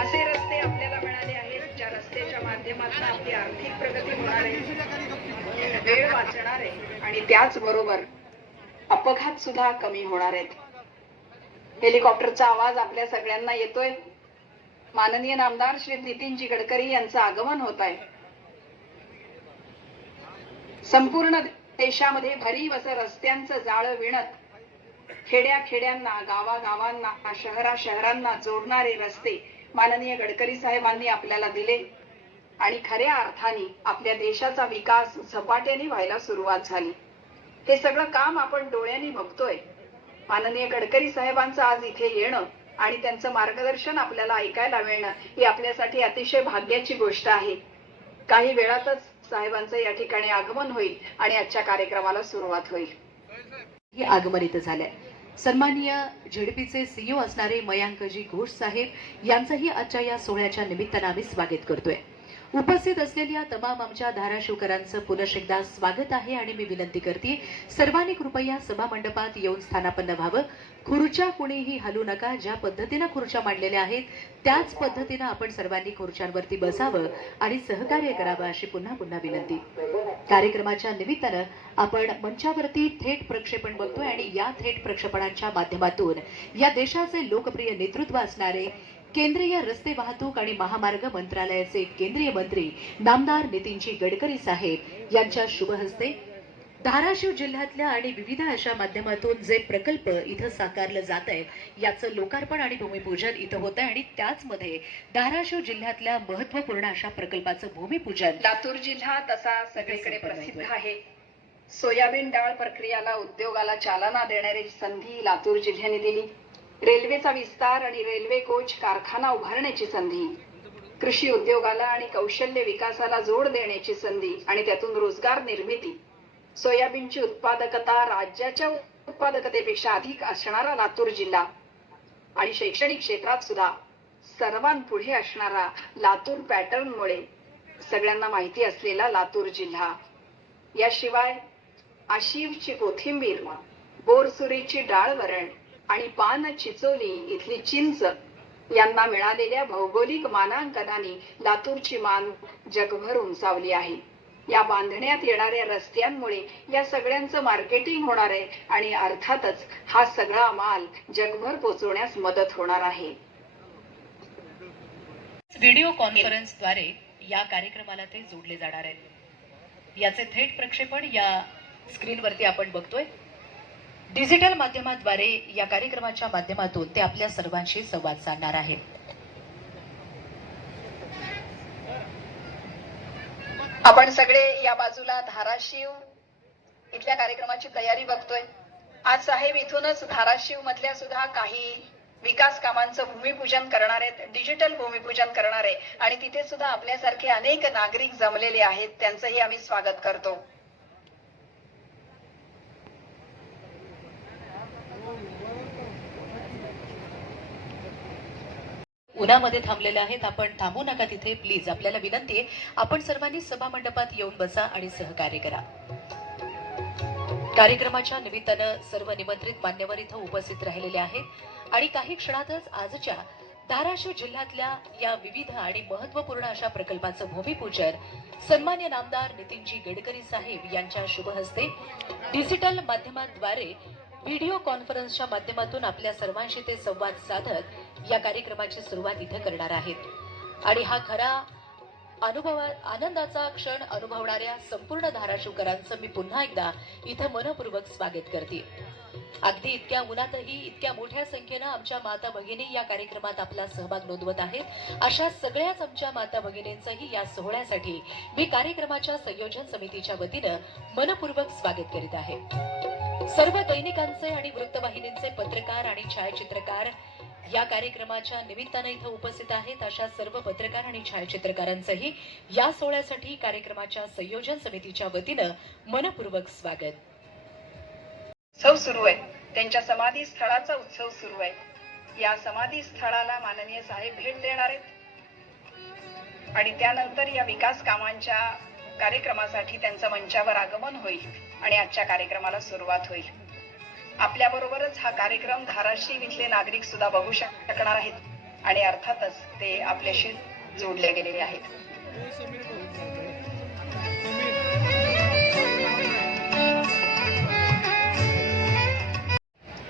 असे रस्ते आपल्याला मिळाले आहेत ज्या रस्त्याच्या माध्यमातून आपली आर्थिक प्रगती होणार आहे, वेळ वाचणार आहे आणि त्याचबरोबर अपघात सुद्धा कमी होणार आहेत. हेलिकॉप्टरचा आवाज आपल्या सगळ्यांना येतोय. माननीय नामदार श्री नितीनजी गडकरी यांचं आगमन होत आहे. संपूर्ण देशामध्ये भरीव असं रस्त्यांचं जाळं विणत खेड्याखेड्यांना, गावागावांना, शहराशहरांना जोडणारे रस्ते माननीय गडकरी साहेबांनी आपल्याला दिले आणि खऱ्या अर्थाने आपल्या देशाचा विकास झपाट्याने व्हायला सुरुवात झाली. हे सगळं काम आपण डोळ्यांनी बघतोय. माननीय गडकरी साहेबांचं आज इथे येणं आणि त्यांचं मार्गदर्शन आपल्याला ऐकायला मिळणं ही आपल्यासाठी अतिशय भाग्याची गोष्ट आहे. काही वेळातच साहेबांचं या ठिकाणी आगमन होईल आणि आजच्या कार्यक्रमाला सुरुवात होईल. हे आगमनित झाले. सन्माननीय झेडपीचे सीईओ असणारे मयांकजी घोष साहेब यांचंही आजच्या या सोहळ्याच्या निमित्तानं आम्ही स्वागत करतोय. उपस्थित असलेल्या तमाम आमच्या धाराशिवकरांचं पुनश्च एकदा स्वागत आहे आणि मी विनंती करते सर्वांनी कृपया सभा मंडपात येऊन स्थानापन्न व्हावं. खुर्च्या कुणीही हलू नका. ज्या पद्धतीनं खुर्च्या मांडलेल्या आहेत त्याच पद्धतीनं आपण सर्वांनी खुर्च्यांवरती बसावं आणि सहकार्य करावं अशी पुन्हा पुन्हा विनंती. कार्यक्रमाच्या निमित्तानं आपण मंचावरती थेट प्रक्षेपण बघतोय आणि या थेट प्रक्षेपणाच्या माध्यमातून या देशाचे लोकप्रिय नेतृत्व असणारे केंद्रीय रस्ते वाहतूक आणि महामार्ग मंत्रालयाचे केंद्रीय मंत्री नामदार नितीनजी गडकरी साहेब यांच्या शुभ हस्ते धाराशिव जिल्ह्यातल्या आणि विविध अशा माध्यमातून जे प्रकल्प इथं साकारले जात आहेत याचं लोकार्पण आणि भूमिपूजन इथं होत आहे आणि त्याच मध्ये धाराशिव जिल्ह्यातल्या महत्त्वपूर्ण अशा प्रकल्पाचं भूमिपूजन. लातूर जिल्हा तसा सगळीकडे प्रसिद्ध आहे. सोयाबीन डाळ प्रक्रियाला उद्योगाला चालना देणारी संधी लातूर जिल्ह्याने दिली. रेल्वेचा विस्तार आणि रेल्वे कोच कारखाना उभारण्याची संधी, कृषी उद्योगाला आणि कौशल्य विकासाला जोड देण्याची संधी आणि त्यातून रोजगार निर्मिती, सोयाबीनची उत्पादकता राज्याच्या उत्पादकतेपेक्षा अधिक असणारा लातूर जिल्हा आणि शैक्षणिक क्षेत्रात सुद्धा सर्वांपुढे असणारा लातूर पॅटर्नमुळे सगळ्यांना माहिती असलेला लातूर जिल्हा. याशिवाय आशिवची कोथिंबीर, बोरसुरीची डाळ वरण आणि पान चिचोली इथली चिंच यांना मिळालेल्या भौगोलिक मानांकनाने लातूरची मान जगभर उंचावली आहे. या बांधण्यात येणाऱ्या रस्त्यांमुळे या सगळ्यांचं मार्केटिंग होणार आहे आणि अर्थातच हा सगळा माल जगभर पोहोचवण्यास मदत होणार आहे. व्हिडिओ कॉन्फरन्सद्वारे या कार्यक्रमाला ते जोडले जाणार आहेत. याचे थेट प्रक्षेपण या स्क्रीनवरती आपण बघतोय. डिजिटल माध्यमाद्वारे या कार्यक्रमाच्या माध्यमातून ते आपल्या सर्वांशी संवाद साधणार आहेत. आपण सगळे या बाजूला धाराशिव इथल्या कार्यक्रमाची तयारी बघतोय. आज साहेब इथूनच धाराशिव मधल्या सुद्धा काही विकास कामांचं भूमिपूजन करणार आहेत, डिजिटल भूमिपूजन करणार आहे आणि तिथे सुद्धा आपल्यासारखे अनेक नागरिक जमलेले आहेत. त्यांचंही आम्ही स्वागत करतो. उन्हामध्ये थांबलेले आहेत. आपण थांबू नका तिथे प्लीज. आपल्याला विनंती आहे आपण सर्वांनी सभा मंडपात येऊन बसा आणि सहकार्य करा. कार्यक्रमाच्या निमित्तानं सर्व निमंत्रित मान्यवर इथं उपस्थित राहिलेले आहेत आणि काही क्षणातच आजच्या धाराशिव जिल्ह्यातल्या या विविध आणि महत्त्वपूर्ण अशा प्रकल्पाचं भूमिपूजन सन्मान्य नामदार नितीनजी गडकरी साहेब यांच्या शुभ हस्ते डिजिटल माध्यमाद्वारे व्हिडिओ कॉन्फरन्सच्या माध्यमातून आपल्या सर्वांशी ते संवाद साधत या कार्यक्रमाची सुरुवात इथे करणार आहेत आणि हा खरा आनंदाचा क्षण अनुभवणाऱ्या संपूर्ण धाराशिवकरांचं मी पुन्हा एकदा इथं मनपूर्वक स्वागत करते. अगदी इतक्या उन्हातही इतक्या मोठ्या संख्येनं आमच्या माता भगिनी या कार्यक्रमात आपला सहभाग नोंदवत आहेत. अशा सगळ्याच आमच्या माता भगिनींचंही या सोहळ्यासाठी मी कार्यक्रमाच्या संयोजन समितीच्या वतीनं मनपूर्वक स्वागत करीत आहे. सर्व दैनिकांचे आणि वृत्तवाहिनींचे पत्रकार आणि छायाचित्रकार या कार्यक्रमाच्या निमित्तानं इथं उपस्थित आहेत. अशा सर्व पत्रकार आणि छायाचित्रकारांचंही या सोहळ्यासाठी कार्यक्रमाच्या संयोजन समितीच्या वतीनं मनपूर्वक स्वागत. उत्सव सुरू आहे. त्यांच्या समाधी स्थळाचा उत्सव सुरू आहे. या समाधी स्थळाला माननीय साहेब भेट देणार आहेत आणि त्यानंतर या विकास कामांच्या कार्यक्रमासाठी त्यांचं मंचावर आगमन होईल आणि आजच्या कार्यक्रमाला सुरुवात होईल. आपल्याबरोबरच हा कार्यक्रम धाराशिव इथले नागरिक सुद्धा बघू शकणार आहेत आणि अर्थातच ते आपल्याशी जोडले गेलेले आहेत.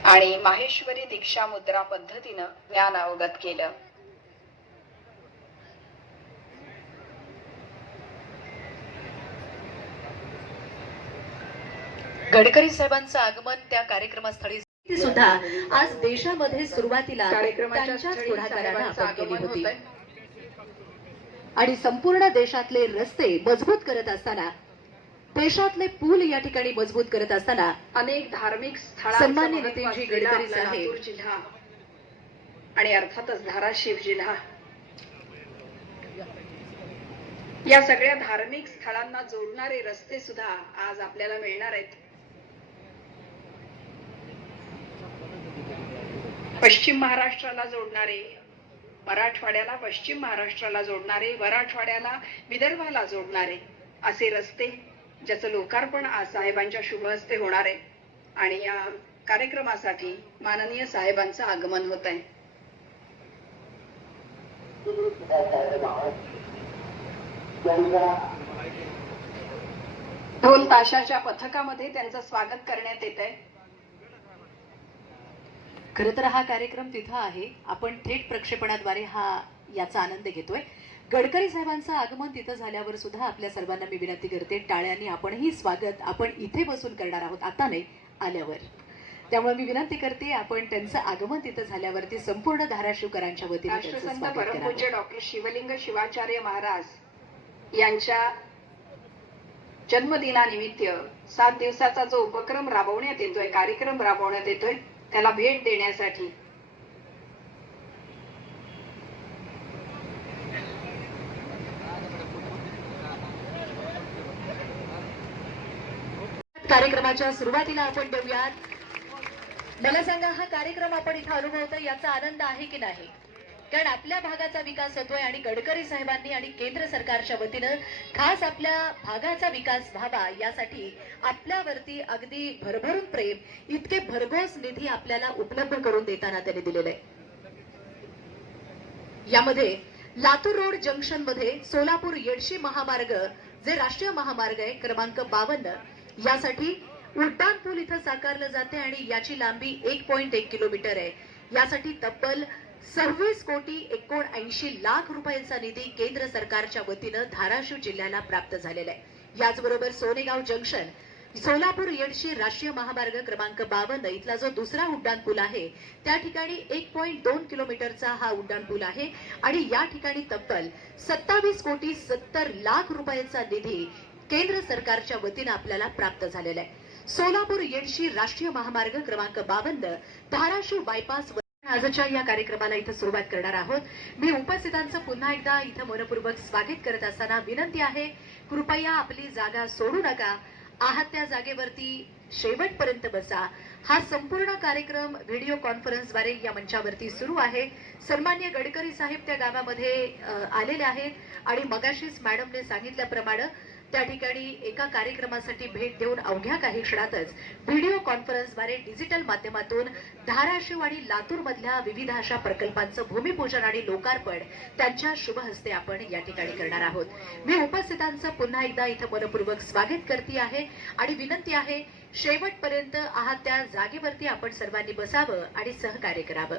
आणि माहेश्वरी दीक्षा मुद्रा पद्धतीनं ज्ञान अवगत केलं. गडकरी साहेबांचं आगमन त्या कार्यक्रमस्थळी सुद्धा आज देशामध्ये सुरुवातीला त्यांच्याच पुढाकारानं आपण केली होती आणि संपूर्ण देशातले रस्ते मजबूत करत असताना, देशातले पूल या ठिकाणी मजबूत करत असताना अनेक धार्मिक सन्माननीय नितीनजी गडकरी साहेब लातूर जिल्हा आणि अर्थातच धाराशिव जिल्हा या सगळ्या धार्मिक स्थळांना जोडणारे रस्ते सुद्धा आज आपल्याला मिळणार आहेत. पश्चिम महाराष्ट्राला जोडणारे, मराठवाड्याला पश्चिम महाराष्ट्राला जोडणारे, मराठवाड्याला विदर्भाला जोडणारे असे रस्ते ज्याचं लोकार्पण आज साहेबांच्या शुभ हस्ते होणार आहे आणि या कार्यक्रमासाठी माननीय साहेबांचं आगमन होत आहे. ढोल ताशाच्या पथकामध्ये त्यांचं स्वागत करण्यात येत आहे. खरं तर हा कार्यक्रम तिथं आहे, आपण थेट प्रक्षेपणाद्वारे याचा आनंद घेतोय. गडकरी साहेबांचं आगमन तिथं झाल्यावर सुद्धा आपल्या सर्वांना मी विनंती करते, टाळ्यांनी आपणही स्वागत आपण इथे बसून करणार आहोत, आता नाही आल्यावर. त्यामुळे मी विनंती करते आपण त्यांचं आगमन तिथं झाल्यावरती संपूर्ण धाराशिवकरांच्या वतीने राष्ट्रसंत परमपूज्य डॉक्टर शिवलिंग शिवाचार्य महाराज यांच्या जन्मदिनानिमित्त 7 दिवसाचा जो उपक्रम राबवण्यात येतोय, कार्यक्रम राबवण्यात येतोय, त्याला भेट देण्यासाठी कार्यक्रमाच्या सुरुवातीला आपण देऊयात. मला सांगा, हा कार्यक्रम आपण इथं अनुभवतोय याचा आनंद आहे की नाही? कारण आपल्या भागाचा विकास होतोय आणि गडकरी साहेबांनी आणि केंद्र सरकारच्या वतीनं खास आपल्या भागाचा विकास व्हावा यासाठी आपल्यावरती अगदी भरभरून प्रेम, इतके भरघोस निधी आपल्याला उपलब्ध करून देताना त्यांनी दिलेला आहे. यामध्ये लातूर रोड जंक्शन मध्ये सोलापूर येडशी महामार्ग, जे राष्ट्रीय महामार्ग आहे क्रमांक 52, यासाठी उड्डाण पूल इथं साकारलं जाते आणि याची लांबी 1.1 किलोमीटर आहे. यासाठी तब्बल 26 कोटी 79 लाख रुपयांचा निधी केंद्र सरकारच्या वतीनं धाराशिव जिल्ह्याला प्राप्त झालेला आहे. याचबरोबर सोनेगाव जंक्शन सोलापूर येडशी राष्ट्रीय महामार्ग क्रमांक 52 इथला जो दुसरा उड्डाण पूल आहे त्या ठिकाणी 1.2 किलोमीटरचा हा उड्डाण पूल आहे आणि या ठिकाणी तब्बल 27 कोटी 70 लाख रुपयांचा निधी केंद्र सरकारच्या वतीनं आपल्याला प्राप्त झालेला आहे. सोलापूर येडशी राष्ट्रीय महामार्ग क्रमांक 52 धाराशिव बायपास आजच्या या कार्यक्रमाला इथं सुरुवात करणार आहोत. मी उपस्थितांचं पुन्हा एकदा इथं मनपूर्वक स्वागत करत असताना विनंती आहे, कृपया आपली जागा सोडू नका, आहात त्या जागेवरती शेवटपर्यंत बसा. हा संपूर्ण कार्यक्रम व्हिडिओ कॉन्फरन्सद्वारे या मंचावरती सुरू आहे. सन्माननीय गडकरी साहेब त्या गावामध्ये आलेले आहेत आणि मगाशीच मॅडमने सांगितल्याप्रमाणे त्या ठिकाणी एका कार्यक्रमासाठी भेट देऊन अवघ्या काही क्षणातच व्हिडिओ कॉन्फरन्सद्वारे डिजिटल माध्यमातून धाराशिव आणि लातूर मधल्या विविध अशा प्रकल्पांचं भूमिपूजन आणि लोकार्पण त्यांच्या शुभ हस्ते आपण या ठिकाणी करणार आहोत. मी उपस्थितांचं पुन्हा एकदा इथं मनपूर्वक स्वागत करते आहे आणि विनंती आहे, शेवटपर्यंत आहात त्या जागेवरती आपण सर्वांनी बसावं आणि सहकार्य करावं.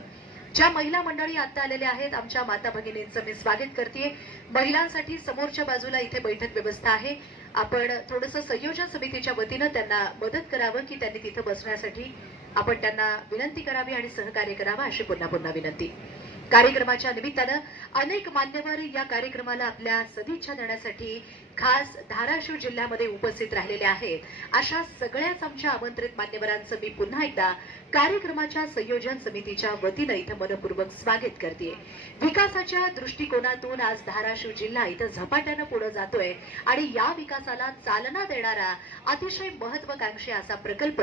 ज्या महिला मंडळी आता आलेल्या आहेत, आमच्या माता भगिनींचं मी स्वागत करते. महिलांसाठी समोरच्या बाजूला इथे बैठक व्यवस्था आहे. आपण थोडंसं संयोजन समितीच्या वतीनं त्यांना मदत करावं की त्यांनी तिथं बसण्यासाठी आपण त्यांना विनंती करावी आणि सहकार्य करावं अशी पुन्हा विनंती. कार्यक्रमाच्या निमित्तानं अनेक मान्यवर या कार्यक्रमाला आपल्या सदिच्छा देण्यासाठी खास धाराशिव जिल्ह्यामध्ये उपस्थित राहिलेले आहेत. अशा सगळ्याच आमच्या आमंत्रित मान्यवरांचं मी पुन्हा एकदा कार्यक्रमाच्या संयोजन समितीच्या वतीनं इथं मनपूर्वक स्वागत करते. विकासाच्या दृष्टिकोनातून आज धाराशिव जिल्हा इथं झपाट्यानं पुढे जातोय आणि या विकासाला चालना देणारा अतिशय महत्वाकांक्षी असा प्रकल्प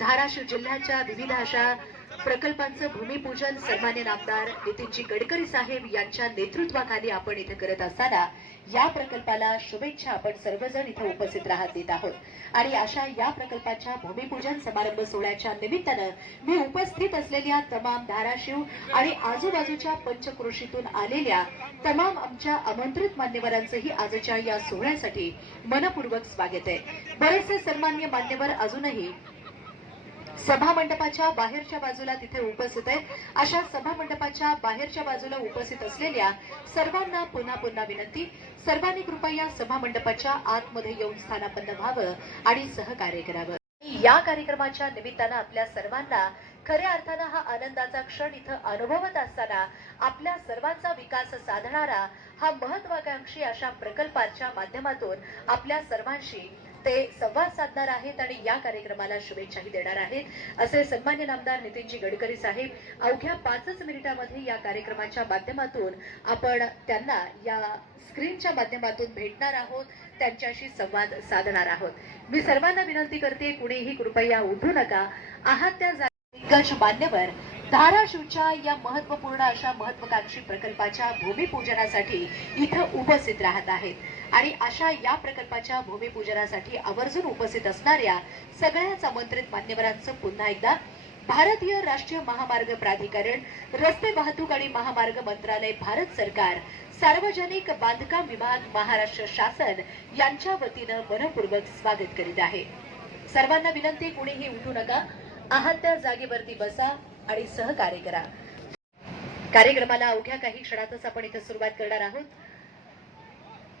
धाराशिव जिल्ह्याच्या विविध अशा प्रकल्पांचं भूमिपूजन सन्मान्य आमदार नितीनजी गडकरी साहेब यांच्या नेतृत्वाखाली आपण इथे करत असताना या प्रकल्पाला शुभेच्छा आपण सर्वजण इथे उपस्थित देत आहोत. आणि अशा या प्रकल्पाच्या भूमिपूजन समारंभ सोहळ्याच्या निमित्तानं मी उपस्थित असलेल्या तमाम धाराशिव आणि आजूबाजूच्या पंचक्रोशीतून आलेल्या तमाम आमच्या आमंत्रित मान्यवरांचंही आजच्या या सोहळ्यासाठी मनपूर्वक स्वागत आहे. बरेचसे सन्मान्य मान्यवर अजूनही सभा मंडपाच्या बाहेरच्या बाजूला तिथे उपस्थित आहेत. अशा सभा मंडपाच्या बाहेरच्या बाजूला उपस्थित असलेल्या सर्वांना पुन्हा पुन्हा विनंती, सर्वांनी कृपया सभा मंडपाच्या आतमध्ये येऊन स्थानापन्न व्हावं आणि सहकार्य करावं. या कार्यक्रमाच्या निमित्तानं आपल्या सर्वांना खऱ्या अर्थानं हा आनंदाचा क्षण इथं अनुभवत असताना आपल्या सर्वांचा विकास साधणारा हा महत्वाकांक्षी अशा प्रकल्पाच्या माध्यमातून आपल्या सर्वांशी ते संवाद साधणार आहेत आणि या कार्यक्रमाला शुभेच्छाही देणार आहेत. असे सन्मान्य आमदार नितीनजी गडकरी साहेब अवघ्या 5 मिनिटांमध्ये या कार्यक्रमाच्या माध्यमातून आपण त्यांना या स्क्रीनच्या माध्यमातून भेटणार आहोत, त्यांच्याशी संवाद साधणार आहोत. मी सर्वांना विनंती करते, कुणीही कृपया उठू नका. आहात त्या दिग्गज मान्यवर धाराशिवच्या या महत्वपूर्ण अशा महत्वाकांक्षी प्रकल्पाच्या भूमिपूजनासाठी इथं उपस्थित राहत आहेत. आणि अशा या प्रकल्पाच्या भूमिपूजनासाठी आवर्जून उपस्थित असणाऱ्या सगळ्याच आमंत्रित मान्यवरांचं पुन्हा एकदा भारतीय राष्ट्रीय महामार्ग प्राधिकरण, रस्ते वाहतूक आणि महामार्ग मंत्रालय, भारत सरकार, सार्वजनिक बांधकाम विभाग, महाराष्ट्र शासन यांच्या वतीनं मनपूर्वक स्वागत करीत आहे. सर्वांना विनंती, कुणीही उठू नका. आहात त्या जागेवरती बसा आणि सहकार्य करा. कार्यक्रमाला अवघ्या काही क्षणातच आपण इथे सुरुवात करणार आहोत.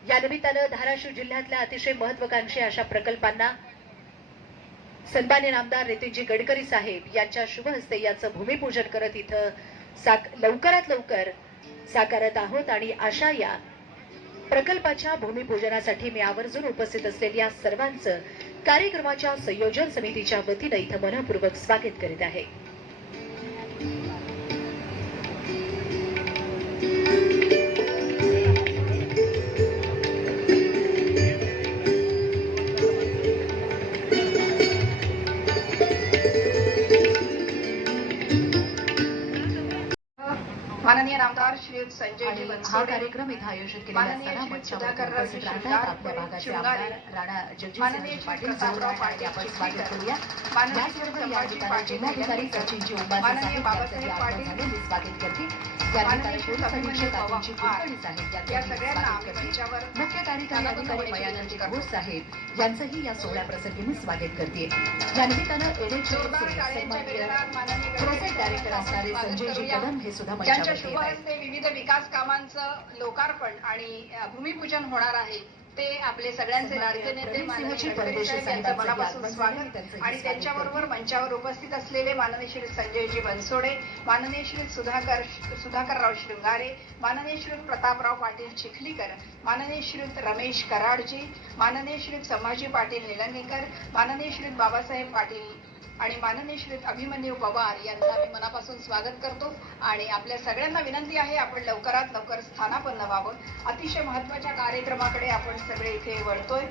या निमित्तानं धाराशिव जिल्ह्यातल्या अतिशय महत्वाकांक्षी अशा प्रकल्पांना सन्मान्य आमदार नितीनजी गडकरी साहेब यांच्या शुभ हस्ते याचं भूमिपूजन करत इथं लवकरात लवकर साकारत आहोत. आणि अशा या प्रकल्पाच्या भूमिपूजनासाठी मी आवर्जून उपस्थित असलेल्या सर्वांचं कार्यक्रमाच्या संयोजन समितीच्या वतीनं इथं मनपूर्वक स्वागत करीत आहे. माननीय आमदार श्री संजयजी हा बनसोडे, कार्यक्रम इथं आयोजित केलेला माननीय असताना श्री मंचावर सुधाकरराव उपस्थित राहतात शृंगारे, आपल्या भागाचे शृंगारे, आमदार राणा माननीय जगजितसिंह श्री पाटील प्रतापराव जोरदार आणि आपण पाटील स्वागत चिखलीकर, करूया. माननीय याचबरोबर श्री या संभाजी ठिकाणी पाटील जिल्हाधिकारी निलंगेकर, सचिनजी उमाजी माननीय साहेब बाबासाहेब यांचंही पाटील, आगमन झाले, मी स्वागत करते. या माननीय ठिकाणी श्री पोलीस अधीक्षक अभिमन्यू अतुलजी पवार कुलकर्णी साहेब या यांचंही सगळ्यांना स्वागत आम्ही करते. मंचावर मुख्य कार्यकारी अधिकारी मयानंद घोष साहेब यांचंही या सोहळ्याप्रसंगी मी स्वागत करते. या निमित्तानं जोरदार NHAIC टाळ्यांच्या सन्माननीय गजरात माननीय प्रोजेक्ट डायरेक्टर असणारे स्वागत संजयजी करूया. कदम हे सुद्धा त्यांच्या मंचावर शुभ येत आहेत. हस्ते विविध विकास कामांचं लोकार्पण आणि भूमिपूजन होणार आहे. ते आपले सगळ्यांचे लाडके नेते माननीय गडकरी साहेब यांचं मनापासून स्वागत. आणि त्यांच्याबरोबर मंचावर उपस्थित असलेले माननीय श्री संजयजी बनसोडे, माननीय श्री सुधाकरराव शृंगारे, माननीय श्री प्रतापराव पाटील चिखलीकर, माननीय श्री रमेश कराडजी, माननीय श्री संभाजी पाटील निलंगेकर, माननीय श्री बाबासाहेब पाटील आणि माननीय श्री अभिमन्यू पवार यांचं आम्ही मनापासून स्वागत करतो. आणि आपल्या सगळ्यांना विनंती आहे, आपण लवकरात लवकर स्थानापन्न व्हावं. अतिशय महत्वाच्या कार्यक्रमाकडे आपण सगळे इथे वळतोय.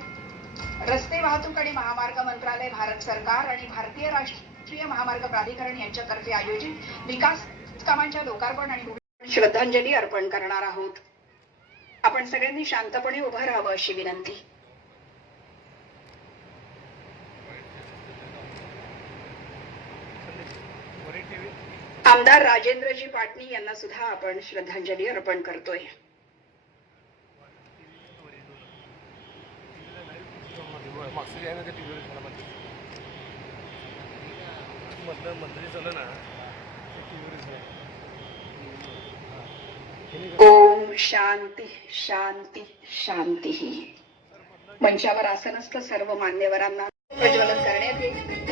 रस्ते वाहतूक आणि महामार्ग मंत्रालय, भारत सरकार आणि भारतीय राष्ट्रीय महामार्ग प्राधिकरण यांच्यातर्फे आयोजित विकास कामांच्या लोकार्पण आणि श्रद्धांजली अर्पण करणार आहोत. आपण सगळ्यांनी शांतपणे उभं राहावं अशी विनंती. आमदार राजेंद्रजी पाटणी यांना सुद्धा आपण श्रद्धांजली अर्पण करतोय. ओम शांती शांती शांती. मंचावर आसनस्थ सर्व मान्यवरांना प्रज्वलन करण्यात येईल.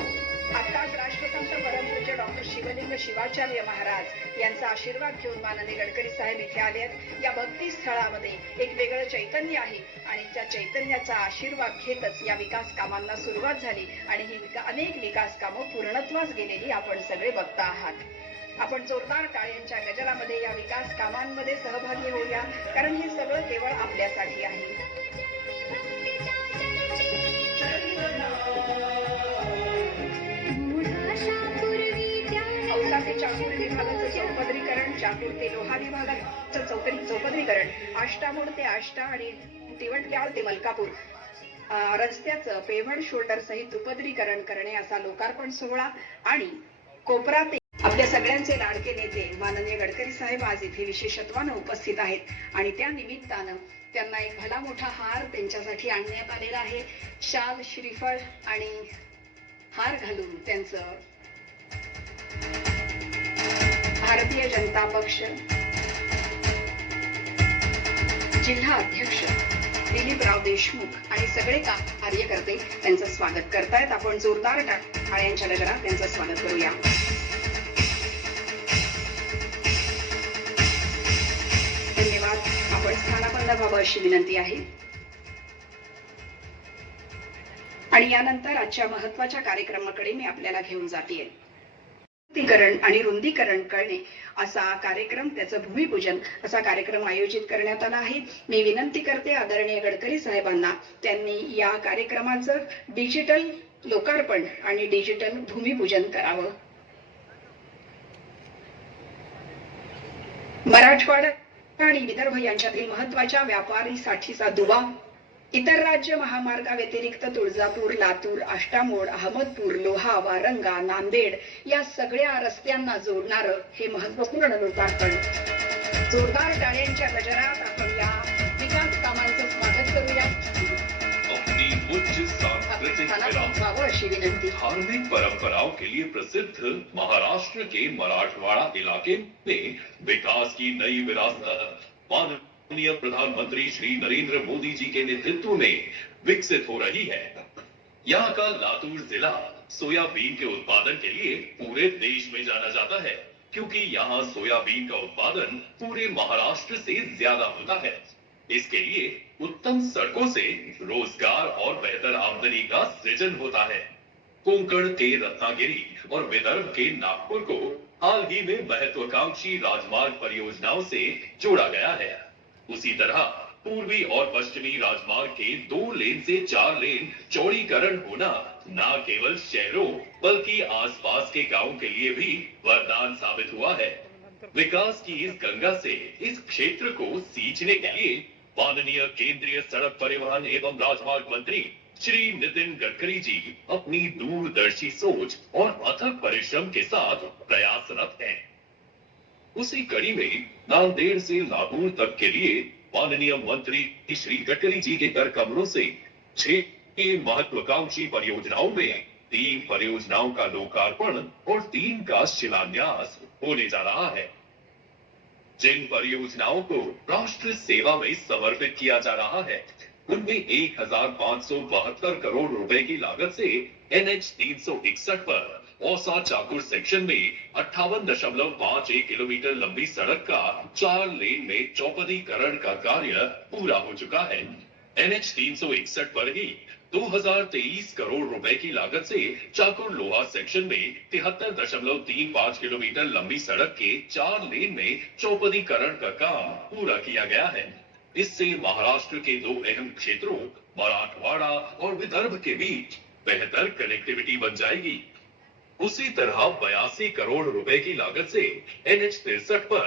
आत्ताच राष्ट्रसंत परमपूज्य डॉक्टर शिवलिंग शिवाचार्य महाराज यांचा आशीर्वाद घेऊन माननीय गडकरी साहेब इथे आले आहेत. या भक्ती स्थळामध्ये एक वेगळं चैतन्य आहे आणि त्या चैतन्याचा आशीर्वाद घेतच या विकास कामांना सुरुवात झाली आणि ही अनेक विकास कामं पूर्णत्वास गेलेली आपण सगळे बघता आहात. आपण जोरदार टाळ्यांच्या गजरामध्ये या विकास कामांमध्ये सहभागी होऊया, कारण हे सगळं केवळ आपल्यासाठी आहे. औसा लातूर ते लोहा विभागाचं चौपदरीकरण, आष्टामोड ते आष्टा आणि तिवटग्याळ ते मलकापूर रस्त्याचं पेव्हर्ड शोल्डर सहित दुपदरीकरण करणे असा लोकार्पण सोहळा आणि कोपरा ते आपल्या सगळ्यांचे लाडके नेते माननीय गडकरी साहेब आज इथे विशेषत्वानं उपस्थित आहेत आणि त्या निमित्तानं त्यांना एक भला मोठा हार त्यांच्यासाठी आणण्यात आलेला आहे. शाल, श्रीफळ आणि हार घालून त्यांचं भारतीय जनता पक्ष जिल्हा अध्यक्ष दिलीपराव देशमुख आणि सगळे कार्यकर्ते त्यांचं स्वागत करतायत. आपण जोरदार टाळ्यांच्या गजरात त्यांचं स्वागत करूया. धन्यवाद. आपण स्थानापन्न व्हावं अशी विनंती आहे. आणि यानंतर आजच्या महत्वाच्या कार्यक्रमाकडे मी आपल्याला घेऊन जाते. रुंदीकरण आणि रुंदीकरण करणे असा कार्यक्रम, त्याचं भूमिपूजन असा कार्यक्रम आयोजित करण्यात आला आहे. मी विनंती करते आदरणीय गडकरी साहेबांना त्यांनी या कार्यक्रमाचं डिजिटल लोकार्पण आणि डिजिटल भूमिपूजन करावं. मराठवाडा आणि विदर्भ यांच्यातील महत्वाच्या व्यापारीसाठीचा दुवा, इतर राज्य महामार्गाव्यतिरिक्त तुळजापूर, लातूर, आष्टामोड, अहमदपूर, लोहा, वारंगा, नांदेड या सगळ्या रस्त्यांना जोडणारं हे महत्वपूर्ण लोकार्पण. जोरदार टाळ्यांच्या गजरात आपण या विकास कामांचं स्वागत करूया. अपनी उच्च सांस्कृतिक व्हावं अशी विनंती. धार्मिक परंपराओं के लिए प्रसिद्ध महाराष्ट्र के मराठवाड़ा इलाके में विकास की नई विरासत माननीय प्रधानमंत्री श्री नरेंद्र मोदी जी के नेतृत्व में विकसित हो रही है. यहाँ का लातूर जिला सोयाबीन के उत्पादन के लिए पूरे देश में जाना जाता है, क्योंकि यहाँ सोयाबीन का उत्पादन पूरे महाराष्ट्र से ज्यादा होता है. इसके लिए उत्तम सड़कों से रोजगार और बेहतर आमदनी का सृजन होता है. कोंकण के रत्नागिरी और विदर्भ के नागपुर को हाल ही में महत्वाकांक्षी राजमार्ग परियोजनाओं से जोड़ा गया है. उसी तरह पूर्वी और पश्चिमी राजमार्ग के 2 लेन से 4 लेन चौड़ीकरण होना न केवल शहरों बल्कि आसपास के गांवों के लिए भी वरदान साबित हुआ है. विकास की इस गंगा से इस क्षेत्र को सींचने के लिए माननीय केंद्रीय सड़क परिवहन एवं राजमार्ग मंत्री श्री नितिन गडकरी जी अपनी दूरदर्शी सोच और अथक परिश्रम के साथ प्रयासरत हैं. उसी कड़ी में नांदेड़ से लातूर तक के लिए माननीय मंत्री श्री गडकरी जी के कर कमलों से 6 महत्वाकांक्षी परियोजनाओं में 3 परियोजनाओं का लोकार्पण और 3 का शिलान्यास होने जा रहा है. जिन परियोजनाओं को राष्ट्र सेवा में समर्पित किया जा रहा है, उनमें 1572 करोड़ रुपए की लागत से NH 361 पर औसा चाकुर सेक्शन में 58.51 किलोमीटर लंबी सड़क का 4 लेन में चौपदीकरण का कार्य पूरा हो चुका है. NH 361 पर ही 2023 करोड़ रुपए की लागत से चाकुर लोहा सेक्शन में 73.35 किलोमीटर लंबी सड़क के 4 लेन में चौपदीकरण का काम पूरा किया गया है. इससे महाराष्ट्र के 2 अहम क्षेत्रों मराठवाड़ा और विदर्भ के बीच बेहतर कनेक्टिविटी बन जाएगी. उसी तरह 82 करोड़ रुपए की लागत से NH 63 पर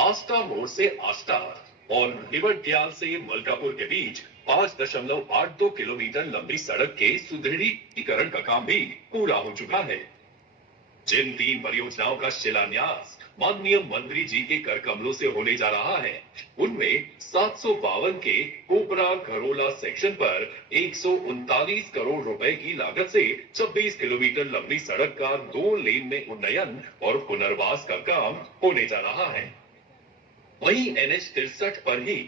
आष्टा मोड़ से आष्टा और हिवटग्याल से मलकापुर के बीच 5.82 किलोमीटर लंबी सड़क के सुदृढ़ीकरण का काम भी पूरा हो चुका है. जिन 3 परियोजनाओं का शिलान्यास माननीय मंत्री जी के कर कमलों से होने जा रहा है, उनमें 752 के कोपरा घरोला सेक्शन पर 139 करोड़ रुपए की लागत से 26 किलोमीटर लंबी सड़क का 2 लेन में उन्नयन और पुनर्वास का काम होने जा रहा है. वहीं NH 63 पर ही